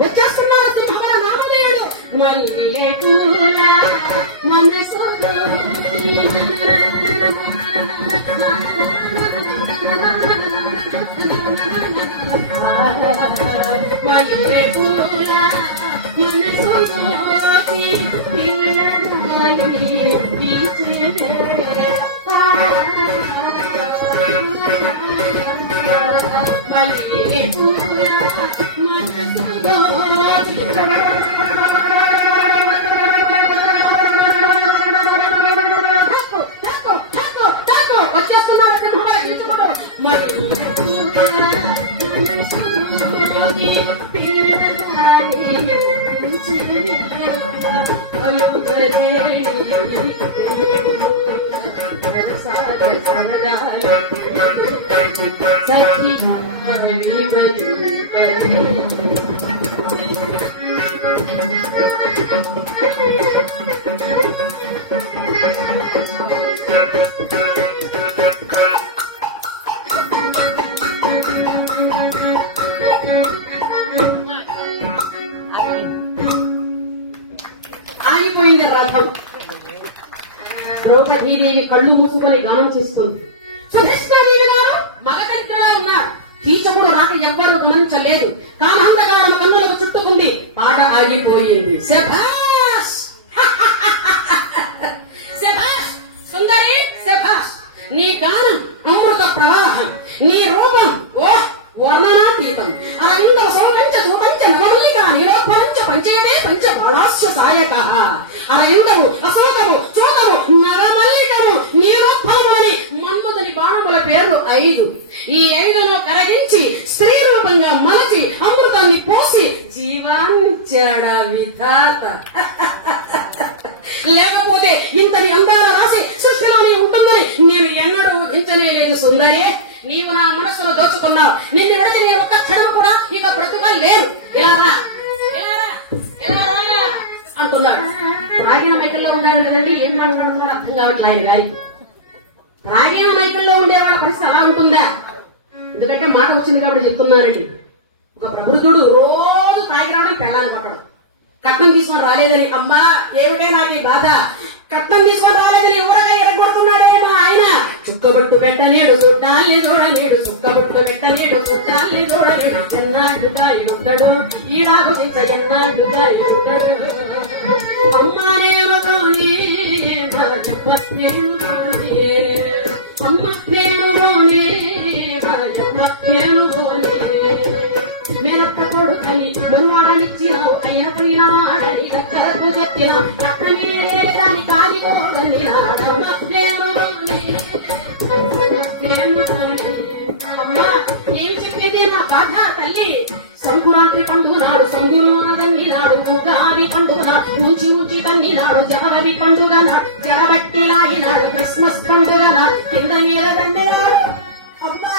వచ్చేస్తున్నారు సింహముల నామదేవుడు ఆగిపోయింది రథం. ద్రౌపదీదేవి కళ్ళు మూసుకొని గానం చేస్తుంది. సుధేష్ణాదేవి గారు మగచరిత్రలో ఉన్నారు. కీచకుడు రాక ఎవ్వరూ గమనించలేదు. కామహంధకారం కన్నులకు చుట్టుకుంది. పాట ఆగిపోయింది. శభాష్ శభాష్ సుందరి శభాష్. నీ గానం అమృత ప్రవాహం, నీ రూపం ఓ వర్ణనాతీతం. అరవింద సౌపంచ సౌపంచ నవమల్లిక నిరోపంచ పంచయతే పంచ బాణాస్య సాయక. అరవిందము అశోకము చోకము నవమల్లికము నీరోపము అని మన్మధుని బాణముల పేర్లు 5. ఈ 5ను కరగించి స్త్రీ రూపంగా మలచి అమృతాన్ని పోసి జీవాన్నిచ్చాడ విధాత. లేకపోతే ఇంతటి అందాల రాసి సృష్టిలోనే ఉంటుందని నేను ఎన్నడూ ఊహించలేదు సుందరి. నీవు నా మనసులో దోచుకున్నావు. నిన్ను విడచి నేను ఒక్క క్షణం కూడా ఇక బ్రతుకలేరు. అంటున్నాడు. త్రాగిన మైకల్లో ఉండాలి కదండి. ఏం మాట్లాడుతున్నారు అర్థం కావట్లేదు ఆయన గారికి. త్రాగిన మైకల్లో ఉండేవాళ్ళ పరిస్థితి అలా ఉంటుందా? ఎందుకంటే మాట వచ్చింది కాబట్టి చెప్తున్నానండి. ఒక ప్రబుద్ధుడు రోజు తాగి రావడం పెళ్ళాన్ని పట్టడం. కట్నం తీసుకొని రాలేదని అమ్మా ఏమిటే నాకు ఈ బాధ. కట్నం తీసుకొని రాలేదని ఎవరైనా ఎరగొడుతున్నాడే మా ఆయన. చుక్కబొట్టు పెట్టనీడు చుట్టాల్ని చూడనీడు, చుక్కబొట్టు పెట్టనీడు చుట్టాల్ని చూడనీడు. ఎన్నాడుగా ఇడుతాడు ఈడాకు ఇంత ఎన్నాడుగా ఇడుతాడు. అమ్మా నేను అమ్మ నేను మేనప్ప కొడుకని బరువాడనిచ్చినావు. అయిన పోయినాడని దగ్గరకు చెప్పిన దాని కాలిపోడని అమ్మా ఏం చెప్పేదే నా బాధ తల్లి. సంకురాత్రి పండుగ నాడు సంగులు ఆదన్ని నాడు, ఉగాది పండుగ నాడు ఊచి ఊచి తన్ని నాడు, జనవరి పండుగ నాడు జరబట్టి లాగినాడు, క్రిస్మస్ పండుగ నాడు కింద మీద దండి నాడు. అబ్బా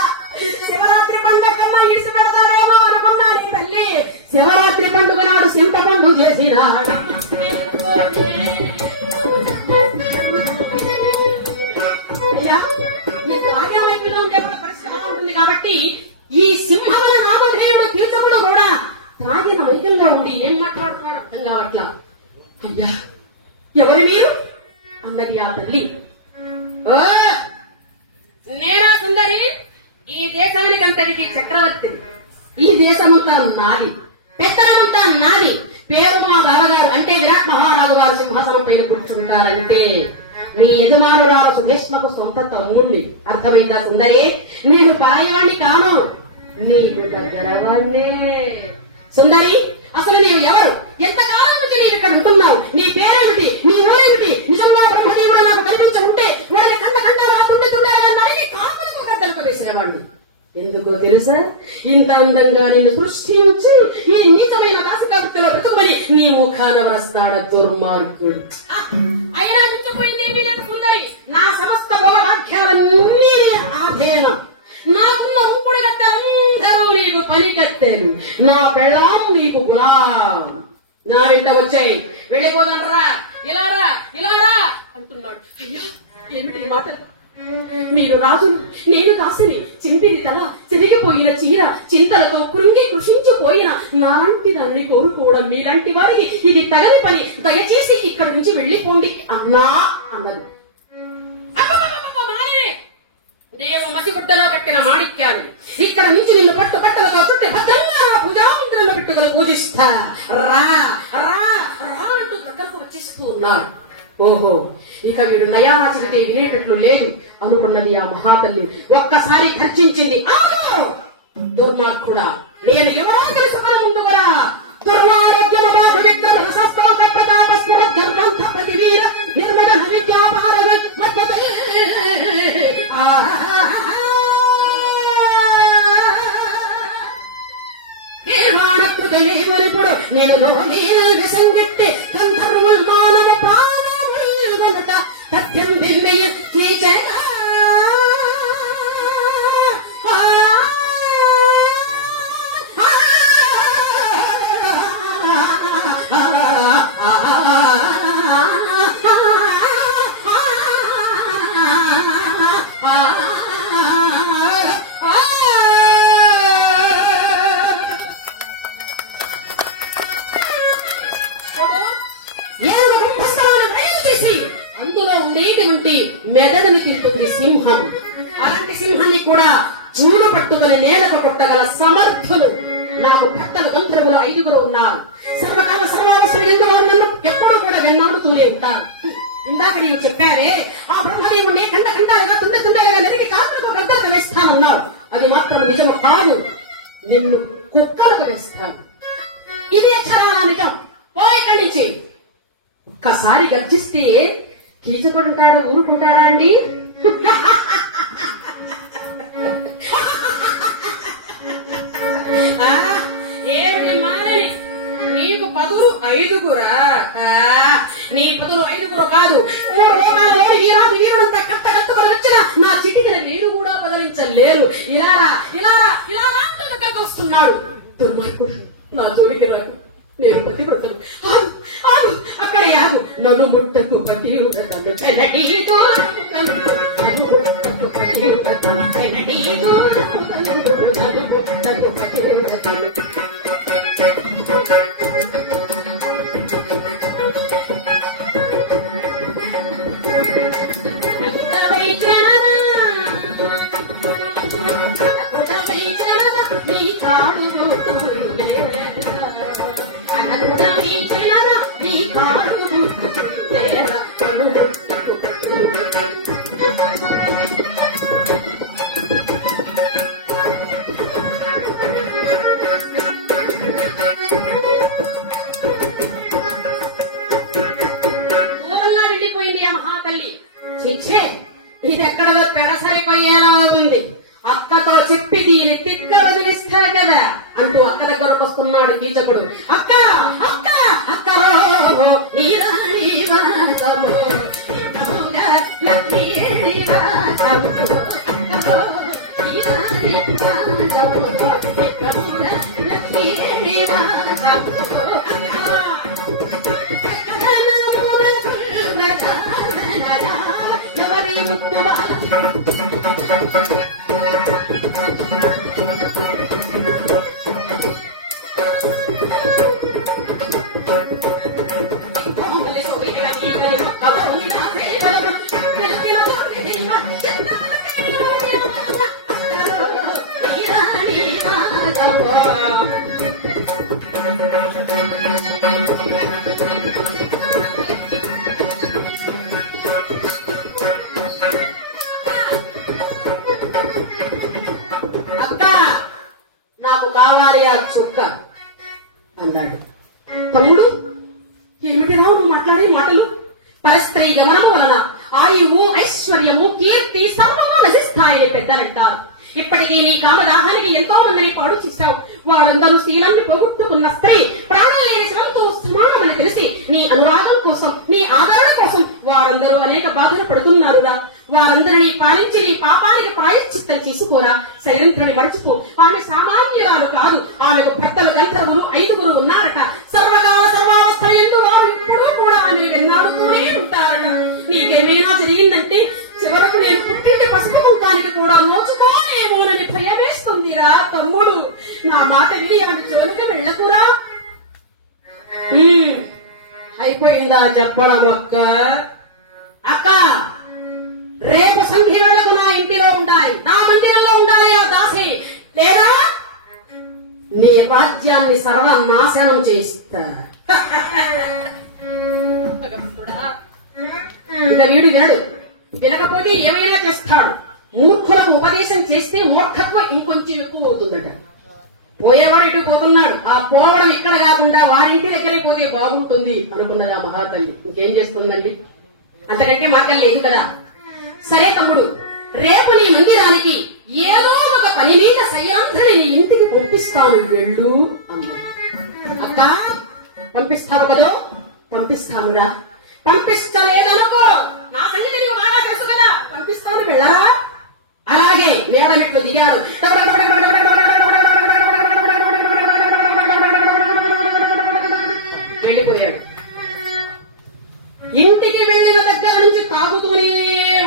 శివరాత్రి పండుగ కన్నా ఇడిసి పెడతారేమో అనుకున్నాను తల్లి. శివరాత్రి పండుగ నాడు చింతపండు చేసిన అయ్యా ఈ త్రాగేలో పరిష్కారం ఉంటుంది కాబట్టి ఈ సింహముల నామధేయుడు కీచకుడు కూడా త్రాగిన వైద్యంలో ఉండి ఏం మాట్లాడుతున్నారు అర్థం కావట్లా. అయ్యా ఎవరు మీరు అన్నది ఆ తల్లి. నేనా సుందరి, ఈ దేశానికంతటికి చక్రవర్తి, ఈ దేశమంతా నాది, పెత్తనమంతా నాది. పేరు మా బావగారు అంటే విరాట్ మహారాజు వారు సింహాసనం పైన కూర్చుంటారంటే మీ యజమానురాల సుభేష్మకు సొంత తమ్ముణ్ణి. అర్థమైందా సుందరి? నేను పరాయాన్ని కాను, నీకు దగ్గరవాణ్ణే. సుందరి అసలు నీవు ఎవరు? ఎంతకాలం నుంచి నీవు ఇక్కడ ఉంటున్నావు? నీ పేరేమిటి? నీ ఊరేమిటి? నిజంగా బ్రహ్మదేవుడు నాకు కనిపించి ఉంటే వారి కంట తుండాలని కాకులకు గడ్డలకు వేసేవాడు. ఎందుకో తెలుసా? ఇంత అందంగా నిన్ను సృష్టించి ఈ నీచమైన నాసికావృత్తిలో పెట్టుకుని నీ ముఖాన వరస్తాడ దుర్మార్గుడు. అయినా ముచ్చిపోయింది సుందరి, నా సమస్త భోగవాక్యాలన్నీ ఆధేనం. నాకున్న ఉంపుడు గట్టెలందరూ నీకు పని కట్టారు, నా పెళ్ళాం నీకు గులాం. నా వెంట వచ్చాయి, వెళ్ళిపోదనరా, ఇలారా ఇలారా అంటున్నాడు. ఏమిటి మాట? మీరు రాజు, నేను దాసిని. చింతిని తల, చిరిగిపోయిన చీర, చింతలతో కృంగి కృషించిపోయిన నాలాంటి దాన్ని కోరుకోవడం మీలాంటి వారికి ఇది తగని పని. దయచేసి ఇక్కడి నుంచి వెళ్లిపోండి అన్నా అన్నది. దేవ మసిగుట్టలో కట్టిన మాణిక్యాలు, ఇక్కడ నుంచి నిన్ను పట్టుబట్టలతో చుట్టి భద్రంగా పూజామంత్రంలో పెట్టుదల పూజిస్తా. రా రా రా అంటూ దగ్గరకు వచ్చేస్తూ ఉన్నారు. ఓహో, ఇక వీడు నయానా చెబితే వినేటట్లు లేదు అనుకున్నది ఆ మహాతల్లి. ఒక్కసారి ఖర్చించింది. దుర్మార్గుడా, నేను ఎవరో తెలుసుకున్న ముందు కూడా ఇప్పుడు నేను సంగెట్టి గంధర్వుల్ మానవ ప్రాణముట సత్యం దివ్య మెదడుని తింటుంది సింహం. అలాంటి సింహాన్ని కూడా జూలు పట్టుకుని నేలకు కొట్టగల సమర్థులు నాకు భర్తలు గంధర్వులు 5 ఉన్నారు. సర్వకాల సర్వావసరం ఎందువారు నన్ను ఎప్పుడు కూడా వెన్నాడుతూనే ఉంటారు. ఇందాక నేను చెప్పారే, ఆ బ్రహ్మదేవుడిని కండ కండాలుగా తుండె తుండేలుగా నెరిగి కాకులకు గద్దలకు వేస్తానన్నారు. అది మాత్రం నిజము కాదు, నిన్ను కుక్కలకు వేస్తాను. ఇది అక్షరాల నిజం. పోయిక్కడి నుంచి. ఒక్కసారి గర్జిస్తే కీచుకుంటాడు, ఊరుకుంటాడా అండి? ఏమి మానని, నీకు పదులు 5గురా? నీ పదులు 5 కాదు, 3 లోకాలలో వీరాది వీరుడంతా కట్టగట్టుకొని వచ్చిన నా చిటికిన నీరు కూడా బదిలించలేరు. ఇలారా ఇలారా ఇలారా అంటూ వస్తున్నాడు. దుర్మార్గుడు, నా జోడికి రాకు, నేను పతివ్రతను. ఆగు, అక్కడే ఆగు. నన్ను ముట్టకు పతివ్రతను, ఇదెక్కడో పెడసరిపోయేలా ఉంది. అక్కతో చెప్పి దీని తిక్క వదిలిస్తారు కదా అంటూ అక్క దగ్గరకు వస్తున్నాడు కీచకుడు. అక్క అక్క అక్కరో నాకు కావాలి ఆ చుక్క అన్నాడు. తమ్ముడు, ఏమిటిరా నువ్వు మాట్లాడే మాటలు? పరస్త్రీ గమనము వలన ఆయువు, ఐశ్వర్యము, కీర్తి, సంపము నశిస్తాయని పెద్దలంటారు. ఇప్పటికీ నీ కామదాహానికి ఎంతో మందిని పాడు చేశావు. వారందరూ శీలాన్ని పోగొట్టుకున్న స్త్రీ ప్రాణం లేని శవంతో సమానమని తెలిసి నీ అనురాగం కోసం, నీ ఆదరణ కోసం వారందరూ అనేక బాధలు పడుతున్నారురా. వారందరినీ పాలించి నీ పాపానికి ప్రాయశ్చిత్తం చేసుకోరా. శైలంత్రుని మరచిపో. ఆమె సామాన్యురాలు కాదు. ఆమెకు భర్తలు గంధర్వులు 5 ఉన్నారట. సర్వకాల సర్వావస్థ ఎందు వారు ఎప్పుడూ కూడా ఆమె వెన్నాడుతూనే ఉంటారట. నీకేమైనా జరిగిందంటే చివరకు నేను పుట్టింటి పసుపు కుంకానికి కూడా నోచుకోనేమోనని భయమేస్తుందిరా. తమ్ముడు, నా మాట విని ఆమె జోలికి వెళ్ళకురా. అయిపోయిందా చెప్పడం అక్క? అక్క, రేపు సంధ్యలకు నా ఇంటిలో ఉండాలి, నా మందిరంలో ఉండాలి ఆ దాసి, లేదా నీ రాజ్యాన్ని సర్వనాశనం చేస్తా. ఇక వీడు వినడు. వినకపోతే ఏమైనా చేస్తాడు. మూర్ఖులకు ఉపదేశం చేస్తే మూర్ఖత్వం ఇంకొంచెం ఎక్కువ అవుతుందట. పోయేవాడు ఇటు పోతున్నాడు. ఆ పోవడం ఇక్కడ కాకుండా వారింటి దగ్గరికి పోతే బాగుంటుంది అనుకున్నది ఆ మహాతల్లి. ఇంకేం చేస్తుందండి? అంతకంటే మార్గం లేదు కదా. సరే తమ్ముడు, రేపు నీ మందిరానికి ఏదో ఒక పని మీద శైలంధ్రిని నీ ఇంటికి పంపిస్తాను, వెళ్ళు అన్నాడు. అక్క, పంపిస్తావు కదో? పంపిస్తానురా. పంపించలేదనుకో, నా సంగతి నీకు బాగా తెలుసు కదా, పంపిస్తాను, వెళ్ళరా. అలాగే మేడమెట్లు దిగాడు. వెళ్ళిపోయాడు. ఇంటికి వెళ్ళిన దగ్గర నుంచి తాగుతూనే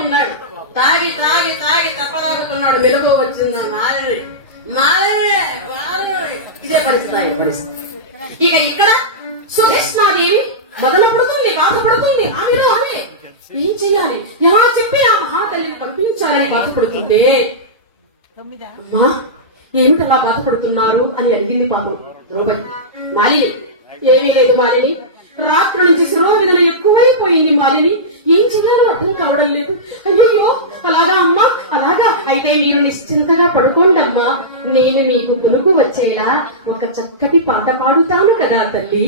ఉన్నాడు. తాగి తాగి తాగి తప్పదాగుతున్నాడు. మెలుగు వచ్చిందా మాధవి, ఇదే పరిస్థితి. ఇక ఇక్కడ సురేష్నాదేవి మొదలపడుతుంది, బాధపడుతుంది. ఆమెలో ఆమె ఏం చెయ్యాలి, ఎలా చెప్పి ఆ మహాతల్లిని పంపించాలని బాధపడుతుంటే, అమ్మా ఏమిటలా బాధపడుతున్నారు అని అడిగింది పాపం ద్రౌపది. మాలిని, ఏమీ లేదు మాలిని, రాత్రి నుంచి శిరోవేదన ఎక్కువైపోయింది మాలిని, ఏం చెయ్యాలో అర్థం కావడం లేదు. అయ్యో, అలాగా అమ్మా, అలాగా అయితే మీరు నిశ్చింతగా పడుకోండమ్మా, నేను మీకు కునుకు వచ్చేలా ఒక చక్కటి పాట పాడుతాను కదా తల్లి.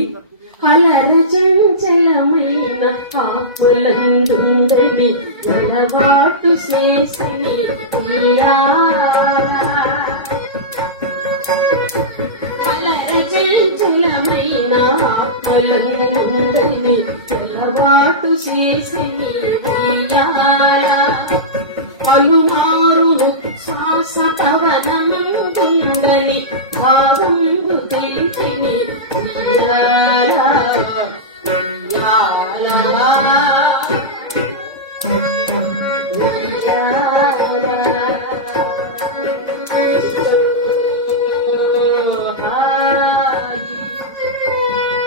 అలరచంచలమైన ఆపులందుందని అలవాటు చేసిని అలరచంచలమైన ఆపులందుందని అలవాటు చేసిని పలుమారును శ్వాసపవనందుందని భావంబు తెలిసిని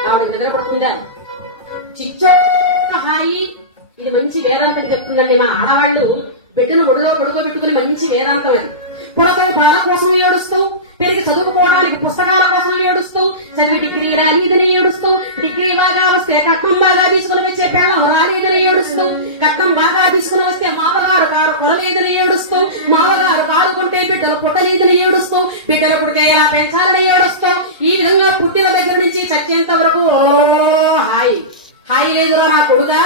ఆవిడ నిద్ర పడుతుందా? చిచ్చో హాయి, ఇది మంచి వేదాంతం చెప్తుందండి. మా ఆడవాళ్ళు పెట్టిన ఒడిలో పెట్టుకుని మంచి వేదాంతం అది. పొడకలు బాల కోసం ఏడుస్తావు, పెరిగి చదువుకోవడానికి పుస్తకాల కోసం ఏడుస్తావు, చదివి డిగ్రీ రాలేదని ఏడుస్తావు, డిగ్రీ బాగా వస్తే కట్నం బాగా తీసుకుని వచ్చే పిల్లలు రాలేదని ఏడుస్తావు, కట్నం బాగా తీసుకుని వస్తే మామగారు కారు కొనలేదని ఏడుస్తావు, మామగారు కారు కొంటే బిడ్డలు పుట్టలేదని ఏడుస్తావు, బిడ్డలు పుడితే ఎలా పెంచాలని ఏడుస్తావు. ఈ విధంగా పుట్టిన దగ్గర నుంచి చచ్చేంత వరకు హాయి హాయి లేదురా నా కొడుగా,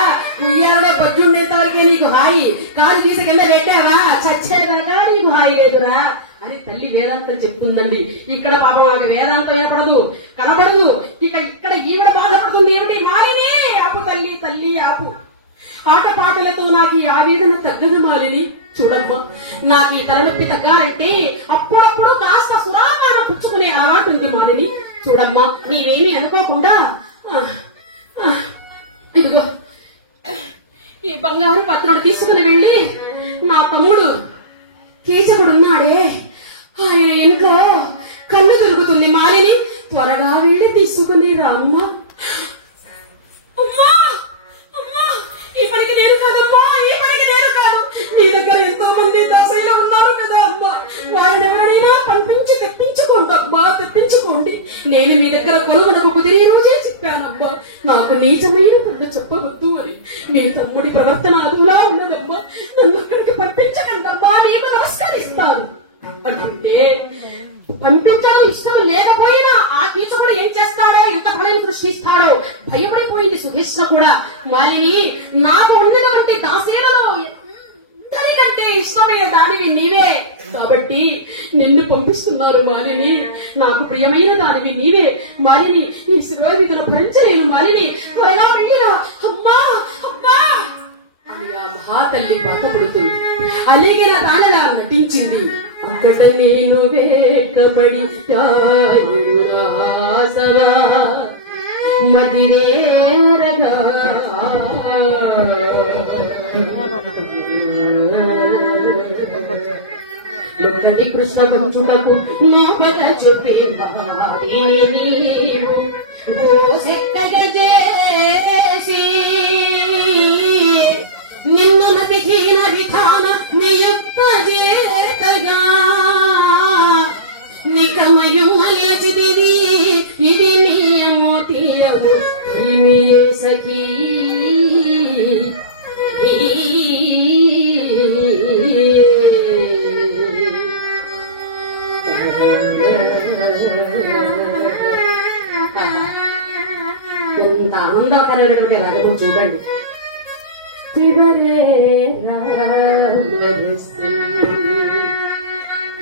ఉయ్యాలలో బొజ్జుండేంత వరకే నీకు హాయి, కాలు తీసి కింద పెట్టావా చచ్చేదాకా నీకు హాయి లేదురా అని తల్లి వేదాంతం చెప్తుందండి. ఇక్కడ పాపం ఆమె వేదాంతం వినపడదు, కనపడదు. ఇక్కడ ఈవిడ బాధపడుతుంది. ఏమిటి? మాలిని ఆపు తల్లి, తల్లి ఆపు. ఆటపాటలతో నాకు ఈ ఆవేదన తగ్గదు మాలిని. చూడమ్మా, నాకు ఈ తలనొప్పి తగ్గాలంటే అప్పుడప్పుడు కాస్త సురాపానం పుచ్చుకునే అలవాటు ఉంది మాలిని. చూడమ్మా, నీవేమీ అనుకోకుండా ఇదిగో ఈ బంగారు పత్రుడు తీసుకుని వెళ్ళి నా తమ్ముడు కీచకుడున్నాడే, ఆయన ఇంట్లో కళ్ళు తిరుగుతుంది, మాలిని త్వరగా వెళ్ళి తీసుకుని రామ్మా. అమ్మా అమ్మా, ఈ పనికి నేను కాదమ్మా, ఈ పనికి నేను కాదు. నీ దగ్గర ఎంతో మంది దాసైలు ఉన్నారు కదా అమ్మా, వారిని ఎవరైనా పంపించి తెప్పించుకోండి అబ్బా, తెప్పించుకోండి. నేను మీ దగ్గర కొలువునకు కుదిరే రోజే చెప్పానబ్బా, నాకు నీచమైన కథ చెప్పవద్దు అని. మీ తమ్ముడి ప్రవర్తన అదులా ఉన్నదమ్మా, నన్ను అక్కడికి పంపించకండబ్బా, నీకు నమస్కరిస్తాను అంటే పంపించడం ఇష్టం లేకపోయినా ఆ కీచకుడు ఏం చేస్తాడో, ఎంత పడని సృష్టిస్తాడో భయపడిపోయింది సుధేష్ణ కూడా. మాలిని, నాకు ఉన్నటువంటి దాసీలలో అందరికంటే ఇష్టమైన దానివి నీవే కాబట్టి నిన్ను పంపిస్తున్నారు మాలిని. నాకు ప్రియమైన దానివి నీవే మాలిని. ఈ శిరోవిధులు భరించలేను మాలిని, త్వరగా వెళ్ళిరా. అమ్మా అమ్మా అని ఆ మహాతల్లి బాధపడుతుంది. అలిగిన దానలా నటించింది. అక్కడ నేను వేకపడి రాసవా మదిరేరగా మొక్కని కృష్ణ పంచుటకు నోపక చెప్పే నీవు చేసి నిన్ను నదిహీన విధాన నియుక్త చేతగా నికమయుమలేచిదివి ఇది నియము తీయము సఖీ ఎంత ఆనందకరమైనటువంటి రాగము చూడండి. శివరే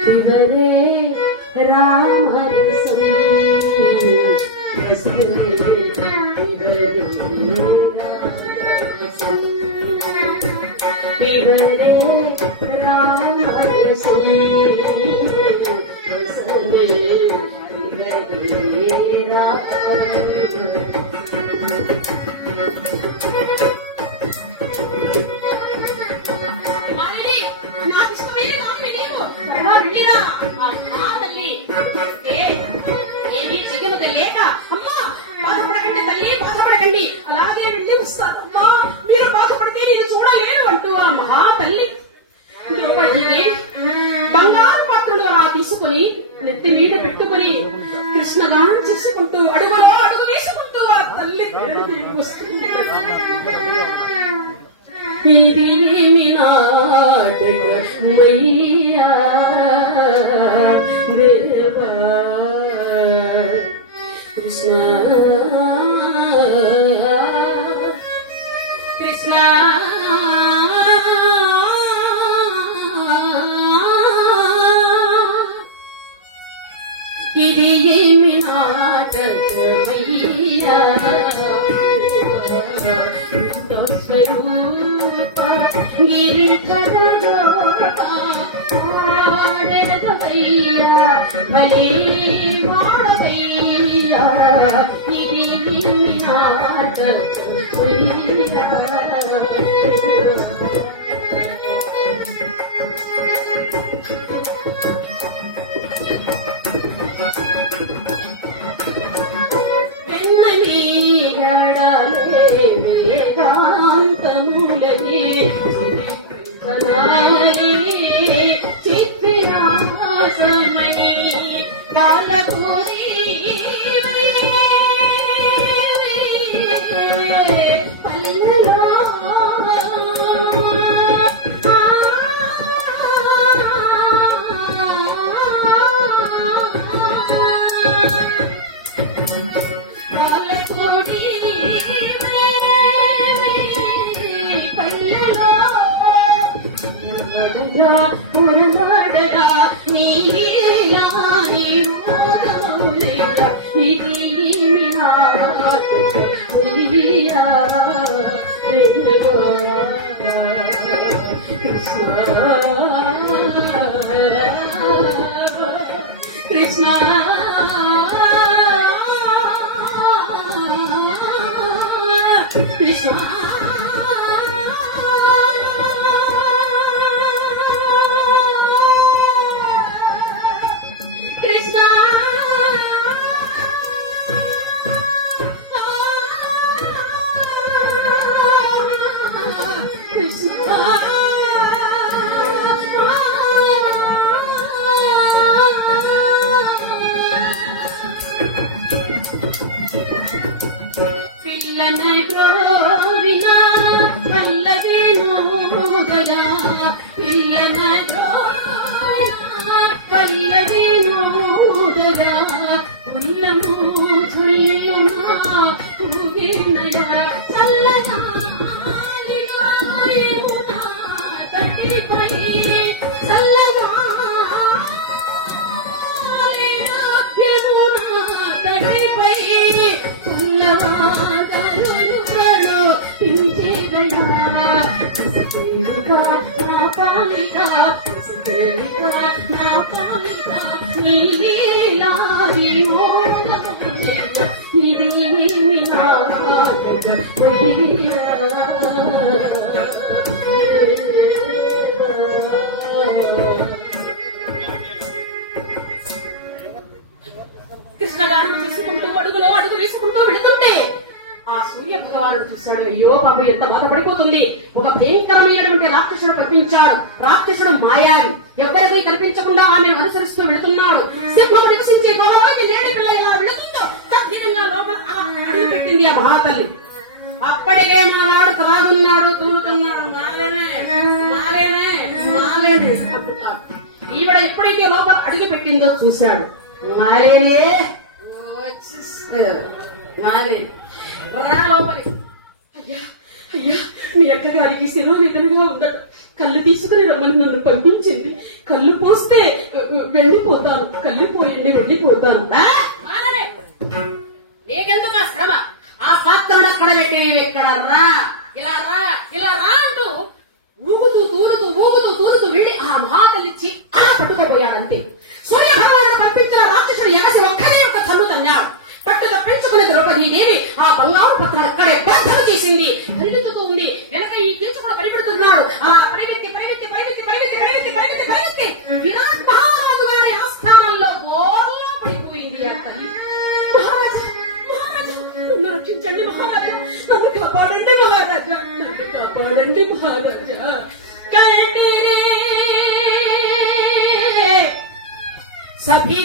శివరే రామరసం శివరే రామరసం లేక అమ్మా బాధపడకండి తల్లి, బాధపడకండి, అలాగే వెళ్ళి వస్తానమ్మా, మీరు బాధపడితే నేను చూడలేను అంటూ ఆ మహా తల్లి ద్రౌపదిని బంగారు పాత్రలు అలా తీసుకొని నెత్తి మీద పెట్టుకుని కృష్ణగానం చేసుకుంటూ అడుగులో అడుగు వేసుకుంటూ ఆ తల్లి వస్తుంది. ఇది ఏమి నాటకమయ్యా దేవా కృష్ణ కృష్ణ ఇది ఏమి నాటకమయ్యా గిరికరయ్యా బలి మాడవయ్యా ఇది నాటకమయ్యా వేదాంతములకి చిత్రాసమణి బాలపూరి పల్లెలో బాలపూరి పురనడగా నీలా ఇది కృష్ణ కృష్ణ కృష్ణ కృష్ణ పిల్లన గ్రోవినా పల్లవినోదయా పిల్లన గ్రోవినా పల్లవినోదయా ఉన్నము చల్లునా ఊగినయా చల్లగా యమునా తటిపై చల్లగా యమునా తటిపై నా పాలిత నా పాలిత నీలారి కృష్ణగారు తీసుకుంటూ అడుగులో అడుగు తీసుకుంటూ వెళుతుంటే ఆ సూర్య భగవానుడు చూశాడు. అయ్యో పాప ఎంత బాధపడిపోతుంది. ఒక భయంకరమైనటువంటి రాక్షసుడు కనిపించాడు. రాక్షసుడు మాయావి, ఎవరికీ కనిపించకుండా ఆమె అనుసరిస్తూ వెళుతున్నాడు. సింహం నివసించే గోడలోకి లేడి పిల్ల ఎలా వెళుతుందో తగ్గినంగా లోపల పెట్టింది ఆ మహాతల్లి. అప్పటికే మా వాడు త్రాగున్నాడు, తూలుతున్నాడు, అంటున్నాడు. ఈవిడ ఎప్పుడైతే లోపల అడుగు పెట్టిందో చూశాడు. మాలేనే అయ్యా అయ్యా మీ అక్కగారికి శిరోవేదనగా ఉండదు. కళ్ళు తీసుకుని రమ్మని నన్ను పంపించింది. కళ్ళు పోస్తే వెళ్ళిపోతాను. కళ్ళు పోయండి వెళ్ళిపోతాను. నీకెందుకు ఆ శ్రమ? ఆ పాత్రను అక్కడ పెట్టే ఇక్కడ రా, ఇలా రా, ఇలా రా అంటూ ఊగుతూ తూలుతూ వెళ్ళి ఆ మహాతల్లి పట్టుకోపోయాడంతే. సూర్యభగవానుడు పంపించిన రాక్షసుడు ఎగసి ఒక్కనే ఒక కన్ను తన్నాడు. పట్టుగా పెంచుకున్న ద్రౌపదీదేవి ఆ బంగారు పత్రం అక్కడే బద్దలు చేసింది. పరిగెత్తుతూ ఉంది. వెనక ఈ తీసుకుని పరిగెడుతున్నాడు. అలా పరిగెత్తి విరాట్ మహారాజు గారి ఆస్థానంలో బోర్లా పడిపోయింది ఆ తల్లి. మహారాజా నన్ను రక్షించండి మహారాజా, నన్ను కాపాడండి మహారాజా, నన్ను కాపాడండి మహారాజా. కైటిరే సభీ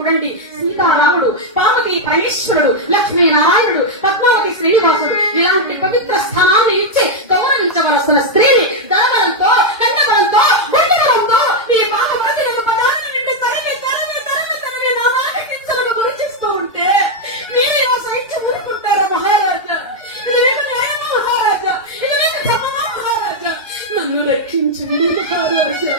చూడండి, సీతారాముడు, పార్వతీ పరమేశ్వరుడు, లక్ష్మీనారాయణుడు, పద్మావతి శ్రీనివాసుడు ఇలాంటి పవిత్ర స్థానాన్ని ఇచ్చి గౌరవించవలసిన స్త్రీని దళబలంతో, కన్నబలంతో, గుండెబలంతో ఈ పాపవతి ఒక పదాన్ని నిండి తరిమి తరిమి తరిమి తరిమి నా మాటకించలను గురించిస్తూ ఉంటే మీరు ఇలా సహించి ఊరుకుంటారా మహారాజా? ఇది మీకు న్యాయమా మహారాజా? ఇది మీకు ధర్మమా మహారాజా? నన్ను రక్షించండి మహారాజా.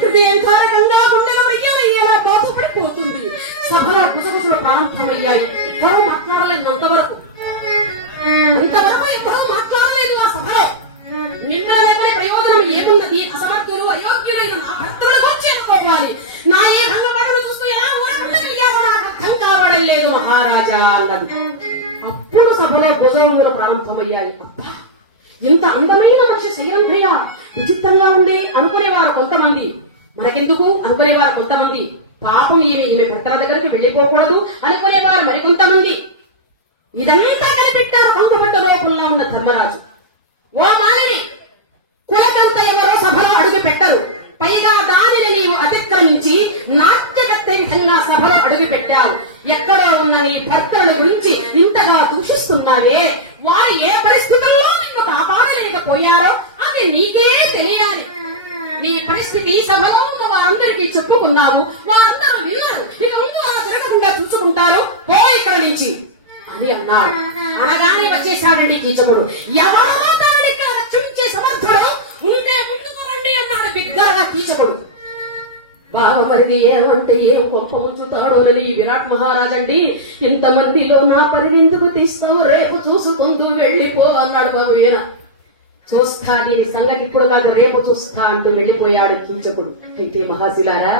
హృదయంకారకంగా గుండెల వెయ్యలా బాధపడిపోతుంది. సభలో గుసగుసలు ప్రారంభమయ్యాయి. ఎవరో మాట్లాడలేనంతవరకు ఎవరో మాట్లాడలేదు ఆ సభలో. నిన్న ప్రయోజనం ఏమున్నది? అసమర్థులు, అయోగ్యులైన నా భర్తలు వచ్చి అనుకోవాలి. నా ఏ భంగపడను చూస్తూ ఎలా ఊరకుండగలిగారో నాకు అర్థం కావడం లేదు మహారాజా అన్నది. అప్పుడు సభలో భుజములు ప్రారంభమయ్యాయి. అబ్బా, ఇంత అందమైన మనిషి శరీరంభ్రయ విచిత్రంగా ఉంది అనుకునేవారు కొంతమంది. మనకెందుకు అనుకునేవారు కొంతమంది. పాపం ఈమె భర్తల దగ్గరికి వెళ్లిపోకూడదు అనుకునేవారు మరికొంతమంది. ఇదంతా కనిపెట్టారు కంకపడ్డ లోపంలో ఉన్న ధర్మరాజు. ఓ మాలిని, కులకంత ఎవరో సభలో అడుగు పెట్టరు. పైగా దానిని నీవు అతిక్రమించి నాట్యకర్త విధంగా సభలో అడుగు పెట్టావు. ఎక్కడో ఉన్న నీ భర్తల గురించి ఇంతగా దూషిస్తున్నావే, వారు ఏ పరిస్థితుల్లో నిన్ను కాపాడలేకపోయారో అది నీకే తెలియాలి. నీ పరిస్థితి సభలో ఉన్న వారందరికీ చెప్పుకున్నావు, వారందరూ విన్నారు. ఇక ముందు అలా తిరగకుండా చూసుకుంటారు. పో ఇక్కడ నుంచి అని అన్నాడు. అనగానే వచ్చేశాడండి కీచకుడు. ఎవరో తాను ఇక్కడ రక్షించే సమర్థుడు ఉంటే ముందుకు రండి అన్నాడు బిగ్గరగా కీచకుడు. బావమరిది ఏమంటే ఏం గొప్ప ఉంచుతాడోనని ఈ విరాట్ మహారాజండి, ఇంతమందిలో నా పరివెందుకు తీస్తావు, రేపు చూసుకుంటూ వెళ్లిపో అన్నాడు. బాబు ఈయన చూస్తా, దీని సంగతి ఇప్పుడు కాదు రేపు చూస్తా అంటూ వెళ్లిపోయాడు కీచకుడు. అయితే మహాశిలారా,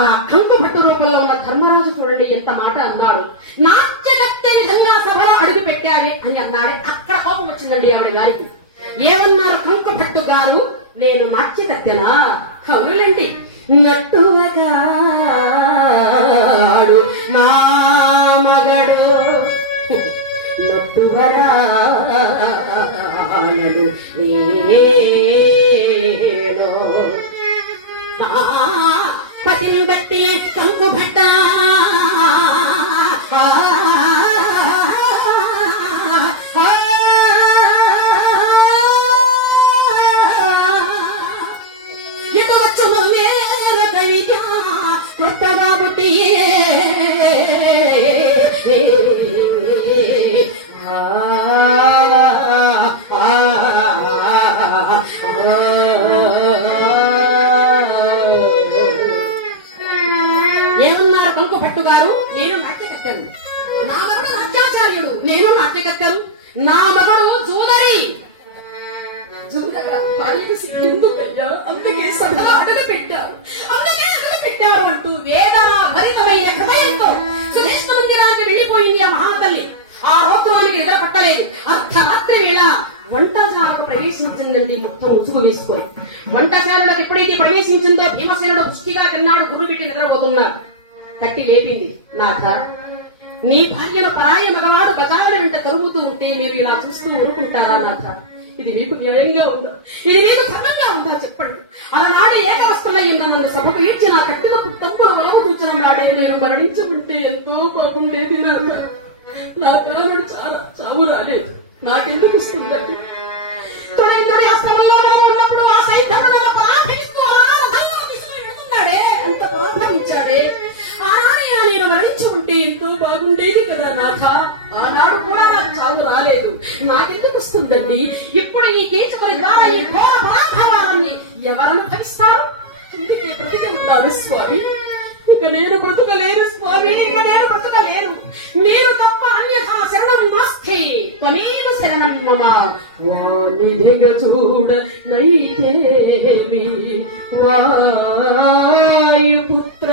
ఆ కంకుపట్టు రూపంలో ఉన్న ధర్మరాజు చూడండి ఎంత మాట అన్నాడు. నాట్యగత్తె విధంగా సభలో అడుగు పెట్టావే అని అన్నాడే. అక్కడ కోపం వచ్చిందండి ఆవిడ గారికి. ఏమన్నారు కంకుపట్టు గారు? నేను నాట్యగత్తెనా? అవునులేండి, నట్టువగాడు నా మగడు నట్టువరానడు ఏలో నా పతిని బట్టి కంకుభట్ట ఎటువచ్చును మేర కవిగా కొత్తగా బుట్టి ఏమన్నారు కంకుపట్టు గారు? నేను నాట్యకర్తను, నా మగడు నాట్యాచార్యుడు, నేను నాట్యకర్తను, నా మగడు జూదరి. అందుకే సభలో అడుగు పెట్టారు, అంటూ వేదన భరితమైన హృదయంతో సురేష్ణ మందిరానికి వెళ్లిపోయింది ఆ మహాతల్లి. ఆ రోద్రానికి నిద్ర పట్టలేదు. అర్ధరాత్రి వేళ వంటశాలకు ప్రవేశించిందండి. మొత్తం ఉసుగు వేసుకొని వంటశాలకు ఎప్పుడైతే ప్రవేశించిందో భీమసేనుడు పుష్టిగా తిన్నాడు. గురు పెట్టి నిద్రపోతున్నాడు. కట్టి లేపింది. నాథ, నీ భార్యను పరాయ మగవాడు బజారుల వెంట తరుగుతూ ఉంటే మీరు ఇలా చూస్తూ ఊరుకుంటారా నాథ? ఇది మీకు న్యాయంగా ఉందా? ఇది మీకు ధర్మంగా ఉందా చెప్పండి. అలనాడు ఏకవస్తులయ్యిందా నన్ను సభకు ఈడ్చి నా కట్టిన తమ్ముడు వలవు సూచన నాడే నేను మరణించి ఉంటే ఎంతో బాగుండేది. నా కారణం చాలా చావు రాలేదు. నాకెందుకు ఇస్తుందండి? తొలగించుడి అస్తమంలో ఉన్నప్పుడు ఆ సైతాన్ని ప్రార్థిస్తూ వెళ్తున్నాడే, అంత ప్రార్థించాడే. ఆనాడు నేను మరణించి ఉంటే ఎంతో బాగుండేది కదా నాథ. ఆనాడు కూడా నాకు చావు రాలేదు. నాకెందుకు వస్తుందండి? ఇప్పుడు ఈ కీచకుల ద్వారా ఈ ఘోర పరాభవాన్ని ఎవరను భరిస్తారు? అందుకే ప్రతిగా ఉన్నారు స్వామి. ఇక నేను బ్రతుకలేను స్వామి, ఇక నేను బ్రతుకలేను. మీరు తప్ప అన్యథా శరణం నాస్తి, త్వమేవ శరణం మమ. వానిధిగ చూడ నైతేమి వాయుపుత్ర,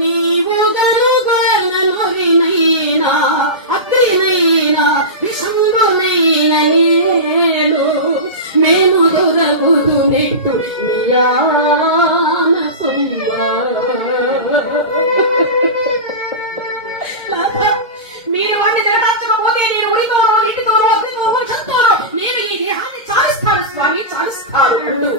నీవు గనుగొనైనా అగ్నినైనా విషంగునైన నేను మేము దొరగుదు నెట్టు నియాన సొమ్మా. మీరు వాడిని జగటాచకపోతే నేను ఉరితోనో నీటితోనో అగ్నితోనో చంతోనో నేను ఈ దేహాన్ని చాలిస్తాను స్వామి, చాలిస్తాను అంటూ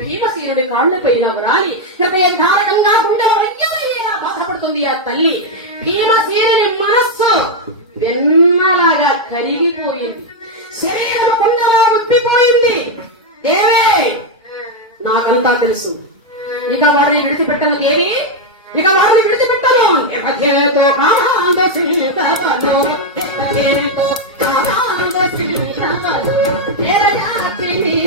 భీమసేనుడి కాళ్ళపైన వ్రాలి హృదయ ధారకంగా గుండెల వయ్యాలా బాధపడుతుంది ఆ తల్లి. భీమసేనుని మనస్సు వెన్నలాగా కరిగిపోయింది, శరీరం కొండలా ఉప్పిపోయింది. దేవే నాకంతా తెలుసు, ఇక వారిని విడిచిపెట్టను దేవి, ఇక వారిని విడిచిపెట్టను. ఎపథ్యంతో కామాంతో చింతపను, ఎపథ్యంతో కామాంతో చింతపను, దేవయాత్రిని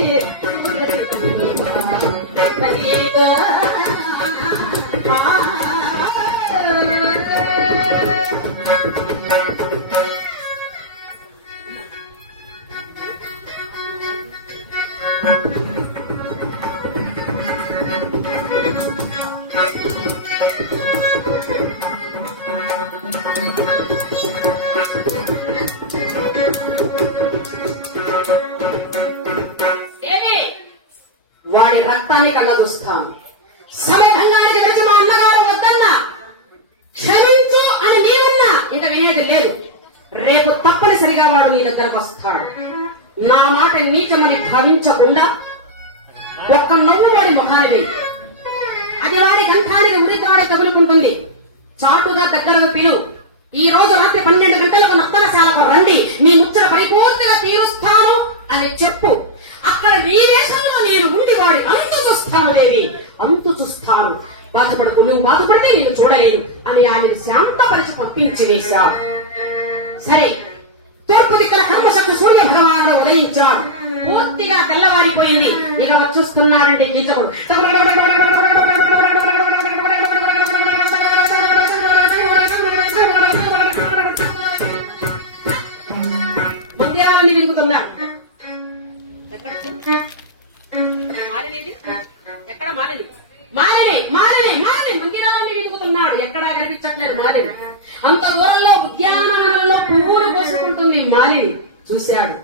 వాడి రక్తాన్ని కళ్ళ చూస్తాను. సమభంగానికి వెలిచి మా అన్నగారు వద్దన్నా, క్షమించు అని నీవన్నా ఇక వినేది లేదు. రేపు తప్పనిసరిగా వాడు నీ దగ్గరకు వస్తాడు. నా మాట నీచమని భావించకుండా ఒక్క నవ్వు వాడి ముఖాన్ని వేయి. అది వాడి గంఠానికి ఉరితాడి తగులుకుంటుంది. చాటుగా దగ్గరకు పిలు. ఈ రోజు రాత్రి 12 గంటలకు నర్తనశాలకు రండి, మీ ముచ్చట పరిపూర్తిగా తీరుస్తాను అని చెప్పు. అక్కడ నీ వేషంలో నేను ఉండి వాడి అంతు చూస్తాను దేవి, అంతు చూస్తాను. బాధపడకు, నువ్వు బాధపడితే నేను చూడలేను అని ఆమెను శాంతపరిచి పంపించి వేశాడు. సరే, తూర్పు దిక్కున కర్మశక్తి సూర్య భగవానుడు ఉదయించాడు. పూర్తిగా తెల్లవారిపోయింది. ఇక వచ్చుస్తున్నాడండి కీచకుడు. మందిరాన్ని వెలుగుతున్నాడు. మందిరాన్ని వెలుగుతున్నాడు. ఎక్కడా కనిపించట్లేదు మాలిని. అంత దూరంలో ఉద్యానవనంలో పువ్వులు పోసుకుంటుంది మాలిని. చూశాడు.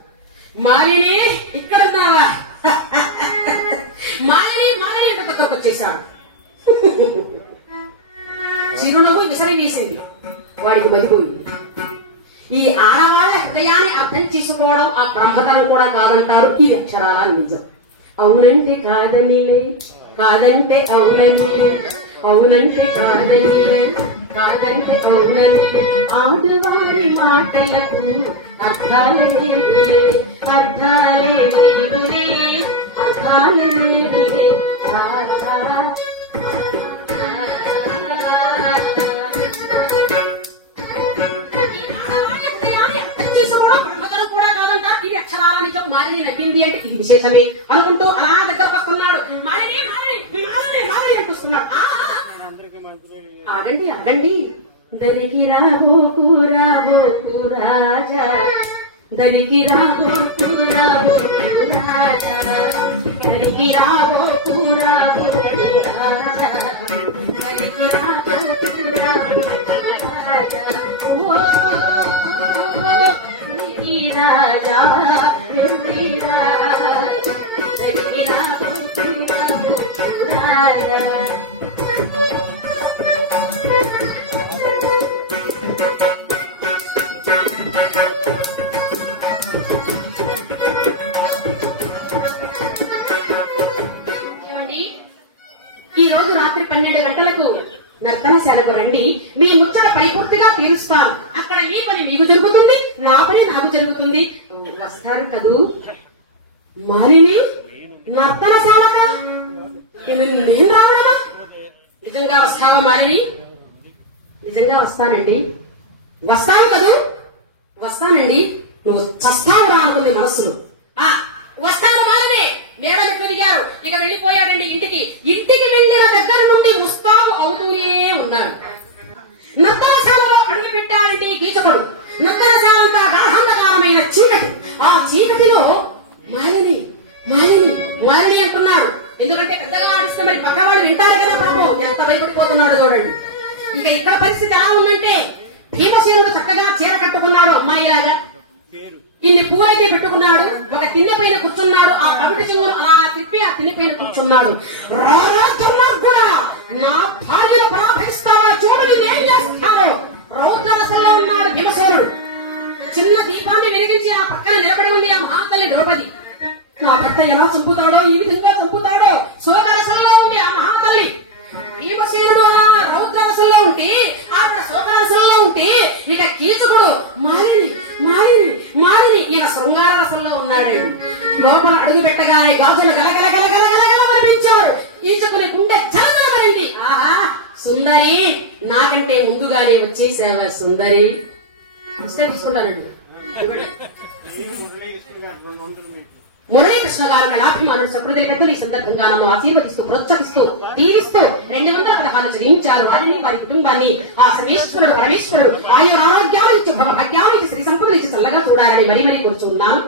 మాలిని ఇక్కడున్నావా? మాలిని మాలిని ఇంత కొత్తకు వచ్చేశాడు. చిరునవ్వు విసరి వేసింది. వాడికి మదిపోయింది. ఈ ఆడవాళ్ల హృదయాన్ని అర్థం చేసుకోవడం ఆ బ్రహ్మతరం కూడా కాదంటారు ఈ అక్షరాల నిజం. అవునంటే కాదనిలే, కాదంటే అవునంటే, అవునంటే కాదనిలే, కాదంటే అవునంటే, ఆడువారి మాటలకు అర్థాలే లేదులే, అర్థాలే లేదులే, అర్థాలే లేదులే. మాలిని నవ్వింది అంటే ఇది విశేషమే అనుకుంటూ అలా దగ్గరకు వస్తున్నాడు. మాలిని మాలిని మాలిని మాలిని అంటుస్తున్నాడు. ఆగండి ఆగండి, దరికి రాబోకు రాబోకు రాజా, దరికి రాబోకు రాబోకు రాజా, దరికి రాబోకు రాబోకు రాజా, దరికి రాబోకు రాబోకు రాజా. రాజా ఈ రోజు రాత్రి 12 గంటలకు నర్తనశాలకు రండి, మీ ముచ్చట పరిపూర్తిగా తీరుస్తాను. అక్కడ ఈ పని మీకు జరుగుతుంది, నా పని నాకు జరుగుతుంది. వస్తారు కదూ? మాలిని నర్తనశాలగా నేను రావడమా? నిజంగా వస్తావా మాలిని? నిజంగా వస్తానండి. వస్తావు కదూ? వస్తానండి. నువ్వు చస్తావు రా అనుకుంది మనస్సులో. వస్తాను మాలిని. మేడం దిగారు. ఇక వెళ్లిపోయాడండి ఇంటికి. ఇంటికి వెళ్లిన దగ్గర నుండి ముస్తాబు అవుతూనే ఉన్నాడు. నర్తనశాలలో అడుగు పెట్టాడండి కీచకుడు. నర్తనశాలంతా గాఢంధకారమైన చీకటి. ఆ చీకటిలో మాలిని మాలిని మాలిని అంటున్నాడు. ఎందుకంటే పెద్దగా ఆడిస్తే మరి పక్కవాడు వింటారు కదా పాపం. ఎంత భయపడిపోతున్నాడు చూడండి. ఇక ఇక్కడ పరిస్థితి ఎలా ఉందంటే, భీమసేనుడు చక్కగా చీర కట్టుకున్నాడు అమ్మాయిలాగా, ఇన్ని పువ్వులైతే పెట్టుకున్నాడు, ఒక తిన్నె పైన కూర్చున్నాడు. ఆ పవిటి చెంగును అలా తిప్పి ఆ తిన్నె పైన కూర్చున్నాడు. కూడా నా భార్యను పరాభరిస్తావా, చూడు ఏం చేస్తాను. రౌద్రరసంలో ఉన్నాడు భీమసేనుడు. చిన్న దీపాన్ని వెలిగించి ఆ పక్కన నిలబడి ఉంది ఆ మహాతల్లి ద్రౌపది. నా భర్త ఎలా చంపుతాడో, ఈ విధంగా చంపుతాడో శోకరసంలో ఉంది ఆ మహాతల్లి. భీమసేనుడు ఆ రౌద్రరసంలో ఉంటే, ఆవిడ శోకరసంలో ఉంటే, ఇక కీచకుడు మాలిని మాలిని మాలిని ఇక శృంగార రసంలో ఉన్నాడండి. లోపల అడుగు పెట్టగానే గాజులు గలగల గలగల గలగల మరిపించాడు. కీచకుని గుండె చలచలమరింది. ఆహా సుందరి, నాకంటే ముందుగానే వచ్చేసావా సుందరి? తీసుకుంటానండి. మురళీకృష్ణ గారు కళాభిమానులు సకృదయ పెద్దలు ఈ సందర్భంగా నన్ను ఆశీర్వదిస్తూ ప్రోత్సహిస్తూ దీవిస్తూ 200 పథకాలు చదివించారు. వారిని వారి కుటుంబాన్ని ఆ సర్వేశ్వరుడు పరమేశ్వరుడు ఆయు ఆరోగ్యాలు ఇచ్చి భాగ్యాలు ఇచ్చి శ్రీ సంపదలు ఇచ్చి చల్లగా చూడాలని మరీ మరీ కూర్చున్నాను.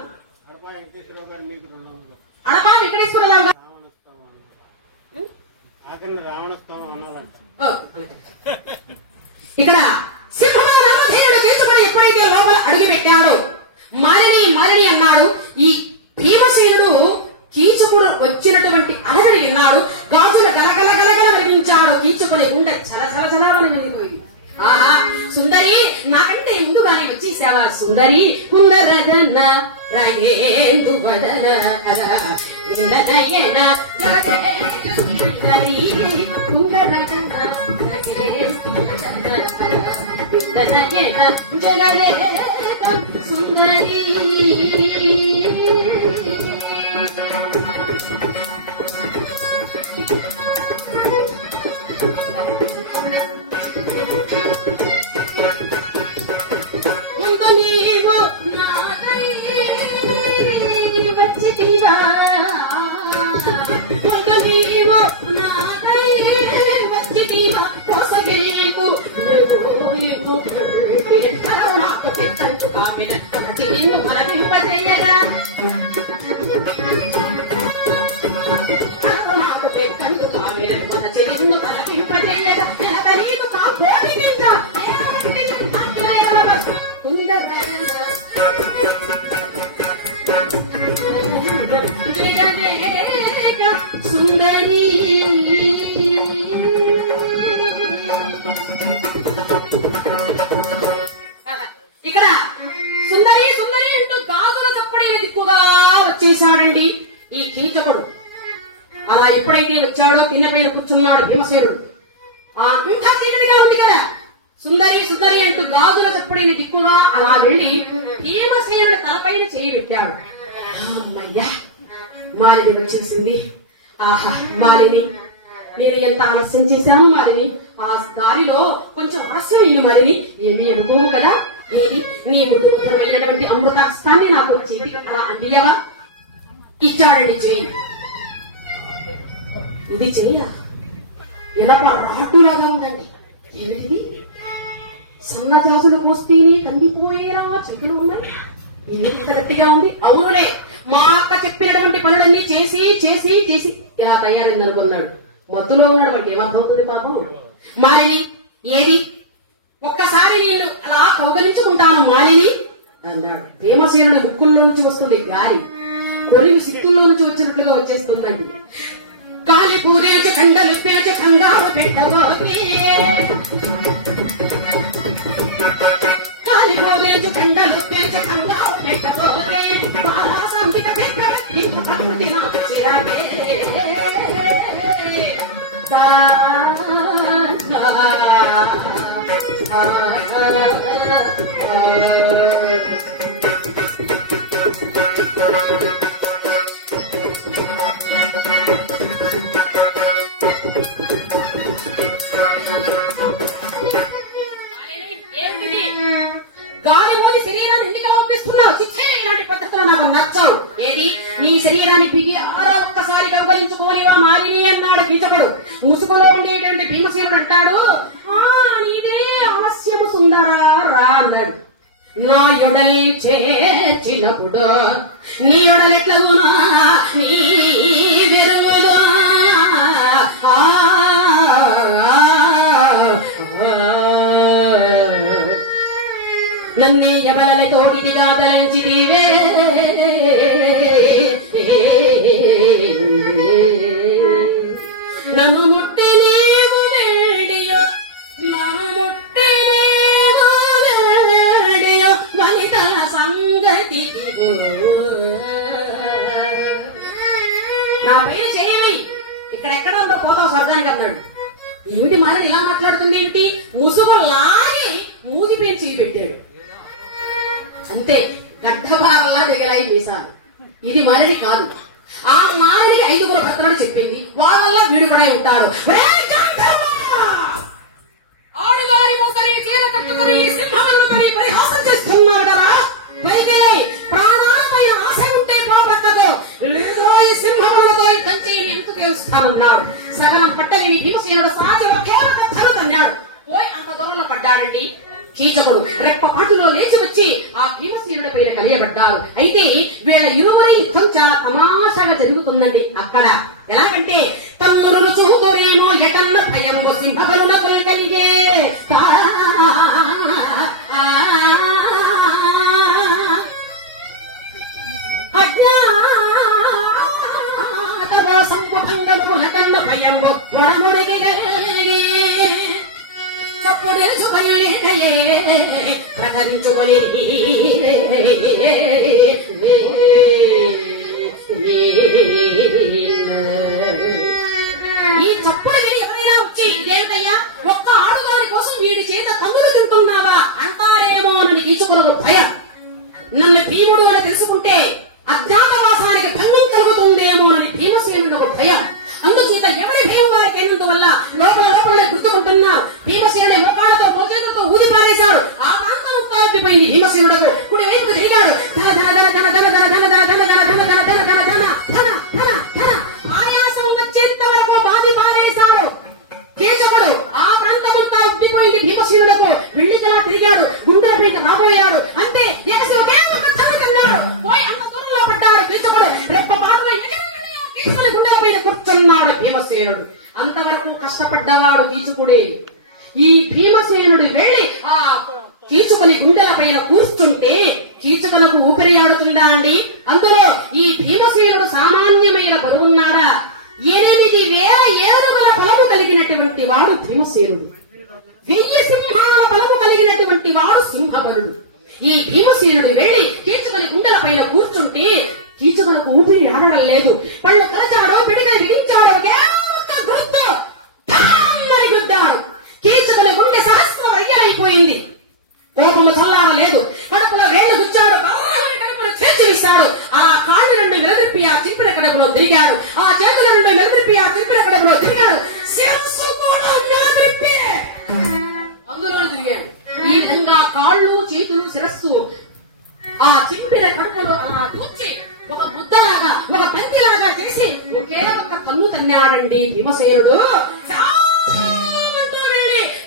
అడపా వెంకటేశ్వరరావు గారు ఇక్కడ సింహరామధేయుడు తీసుకుని ఎప్పుడైతే లోపల అడుగు పెట్టాడో మాలిని మాలిని అన్నాడు. ఈ భీమసేనుడు కీచకుడు వచ్చినటువంటి అలజడి విన్నాడు. గాజులు గలగల గలగల మరిపించాడు. కీచకుని గుండె చల చల చలామని వెళ్ళిపోయింది. ఆహా సుందరి, నాకంటే ముందుగానే వచ్చేసావా సుందరి? కుందరదన రయేందు వదన ఇందనయన సుందరి కుందరదన ఇందనయన జగరేక సుందరి. ముందు నీవు నాకై వచ్చితివా, ముందు నీవు నాకై వచ్చితివా, కొసగేకు నాకు పెట్టంటు కామిన మనకి నిన్ను మనకింపజేయగా, నాకు పెట్టంటు కామిన మనకి నిన్ను మనకింపజేయగా, వెనక నీకు కా కోటి నింద సుందరి. ఇక్కడ సుందరి సుందరి అంటూ గాజుల చప్పుడైన దిక్కుగా వచ్చేశాడండి ఈ కీచకుడు. అలా ఎప్పుడైతే వచ్చాడో కిందపైన కూర్చున్నాడు భీమసేనుడు. ఇంకా చీకటిగా ఉంది కదా. సుందరి సుందరి అంటూ గాజుల చప్పుడైన దిక్కుగా అలా వెళ్లి భీమసేనుడు తలపైన చేయి పెట్టాడు. అమ్మయ్యా, మాలిని వచ్చేసింది. ఆహా మాలిని, నేను ఎంత ఆలస్యం చేశాను మాలిని. ఆ దారిలో కొంచెం ఆలస్యం అయింది మాలిని. ఏమీ అనుకోము కదా. ఏది నీ ముద్దు ముద్ర వెళ్ళినటువంటి అమృతాస్తాన్ని నాకు చేతి అలా అందియవా? ఇచ్చాడండి చేయి. ఇది చెయ్య ఎలా రాటులాగా ఉందండి. ఏమిటిది? సన్నజాజులు పోస్తేనే కందిపోయేలా చేతులు ఉన్నాయి. ఇంత గట్టిగా ఉంది. అవునులే, మా అక్క చెప్పినటువంటి పనులన్నీ చేసి చేసి చేసి ఇలా తయారైంది అనుకున్నాడు. మత్తులో ఉన్నాడు. బట్టి ఏమర్థమవుతుంది పాపం. మాలిని ఏది ఒక్కసారి నేను అలా కౌగలించుకుంటాను మాలిని అన్నాడు. భీమసేనుడి ముక్కుల్లో నుంచి వస్తుంది గాలి, కొరివి సిక్కుల్లో నుంచి వచ్చినట్లుగా వచ్చేస్తుందండి. కాలి పూరేసి కండలు పేచి కంగారు పెట్టబోతే, కాలి పూరేసి కండలు పేచి కంగారు పెట్టబోతే, బాలాసంబిక పెట్టబట్టి పట్టుకుంటే నాకు చిరాకే. గాలిపోని శరీరాన్ని ఎందుకు పంపిస్తున్నావు? శిక్షే ఇలాంటి పద్ధతులు నాకు నచ్చవు. ఏది నీ శరీరాన్ని బిగి ఆరా ఒక్కసారి కౌగలించుకోనివా మాలిని అన్నాడు కీచకుడు. ముసుగులో ఉండేటువంటి భీమసేనుడు అంటాడు, నీదే ఆలస్యము సుందరా రా అన్నాడు. నా యొడల్ చేర్చినప్పుడు నీ యొడలెట్లగునా నీ వెరుగునా, నన్నే యమల తోడిగా తలంచిదివే, నన్ను ముట్టి నీవు వేడియో, నన్ను ముట్టి నీవు వేడియో వనితల సంగతి మరణి ఇలా మాట్లాడుతుంది ఏమిటి? ముసుగు లాగి మూది పేరు చేయి పెట్టాడు అంతే. గడ్డబారల్లా దిగలాయి మీసాలు. ఇది మరణి కాదు. ఆ మారణికి 5 భర్తలను చెప్పింది. వాళ్ళల్లో వీడు కూడా ఉంటాడు. ఆడుగారి మొసలి చీర కట్టుకుని సింహములపై పరిహాసం చేస్తున్నాడు కదా. పైకి ప్రాణాలమైన ఆశ ఉంటే పోబట్టదు, లేదో ఈ సింహములతో కంచి ఎందుకు తెలుస్తానన్నాడు. సగనం పట్టలేని భీమసేనుడు సాధ్య కేవలం తన్నాడు. పోయి అంత దూరంలో పడ్డాడండి. కీచకుడు రెప్పపాటులో లేచి వచ్చి ఆ భీమసేనుడి పైన కలియబడ్డారు. అయితే వీళ్ళ ఇరువురి యుద్ధం చాలా తమాషాగా జరుగుతుందండి అక్కడ. ఎలాగంటే తమ్ములను చూదురేమో ఎటన్న భయము సింహబలునకు కలిగే సంపుటంగములకన్న భయము వడముడికి ప్రకరించుకొని ఈ చప్పుడు విని ఎవరైనా వచ్చి ఇదేమిటయ్యా ఒక్క ఆడుగారి కోసం వీడి చేత తమ్ముడు తింటున్నావా అంటారేమో అని తీసుకొనదు భయం. నన్ను భీముడు అని తెలుసుకుంటే అజ్ఞాతవాసానికి భంగం కలుగుతుందేమో అని భీమసేనుడు ఒక భయం. అందుచేత ఎవరి భయం వారికి అయినందువల్ల లోపలనే గుర్తుకుంటున్నారు. భీమసేనుడి మోకాలతో మోకేలతో ఊది పారేశాడు. ఆ ప్రాంతం తప్పిపోయింది. భీమసేనుడకు కుడి వైపుకు తిరిగాడు. ఆయాసం వచ్చేంత వరకు బాధి పారేశాడు. కీచకుడు ఆ ప్రాంతం ఉబ్బిపోయింది. భీమసేనుడకు వెళ్లికలా తిరిగాడు. గుండెలపైకి రాబోయాడు. అంటే పోయి అంత దూరంలో పడ్డాడు. కీచకుడు రెప్ప పాటలో గుండెలపైన కూర్చున్నాడు భీమసేనుడు. అంతవరకు కష్టపడ్డవాడు కీచకుడే. ఈ భీమసేనుడు వెళ్లి ఆ కీచుకుని గుండెల పైన కూర్చుంటే కీచుకులకు ఊపిరి ఆడుతుందా అండి? అందులో ఈ భీమసేనుడు సామాన్యమైన బరువున్నాడా? 8,000 ఏనుగుల బలము కలిగినటువంటి వాడు భీమసేనుడు. 1000 సింహాల బలము కలిగినటువంటి వాడు సింహబలుడు. ఈ భీమసేనుడు వెళ్లి కీచుకుని గుండెల పైన కూర్చుంటే కీచుకులకు ఊపిరి ఆడడం లేదు. పళ్ళు కలచాడో పిడికలు బిగించాడో గుర్తు గుద్దాడు. కీచుకుని గుండె సహస్ర వర్యలైపోయింది. కోపము చల్లారలేదు. కడుపులో వేళ్లు గుచ్చాడు. కడుపును చేర్చిస్తాడు. ఆ కాళ్ళు నుండి మెలదిప్పి ఆ చింపిన కడుపులో తిరిగాడు. ఆ చేతుల నుండి మెలదిప్పి ఆ చింపిన కడుపులో తిరిగాడు. శిరస్సు కూడా మెలదిప్పి అందులో తిరిగాడు. ఈ విధంగా కాళ్ళు చేతులు శిరస్సు ఆ చింపిన కడుపులో అలా దూచి ఒక ముద్దలాగా ఒక బంతిలాగా చేసి ఒకే ఒక్క కన్ను తన్నాడండి భీమసేనుడు.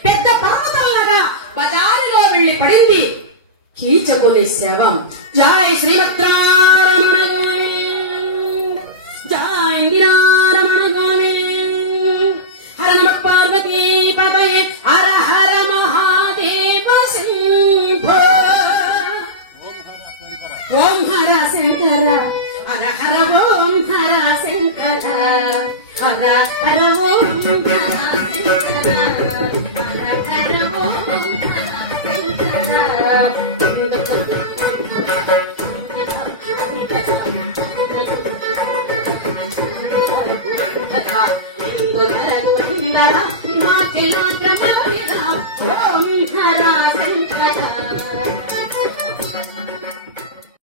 పెద్ద పర్వతంలాగా బజారులో వెళ్లి పడింది కీచకుని శవం. జై శ్రీమద్రారమణ జై ఇందిరారమణ హర నమ పార్వతీ పతయే హర హర మహాదేవ శంభో ఓం హర శంకర హర హర ఓం హర శంకర హర హర ఓం హర శంకర హర హర ఓం హర శంకర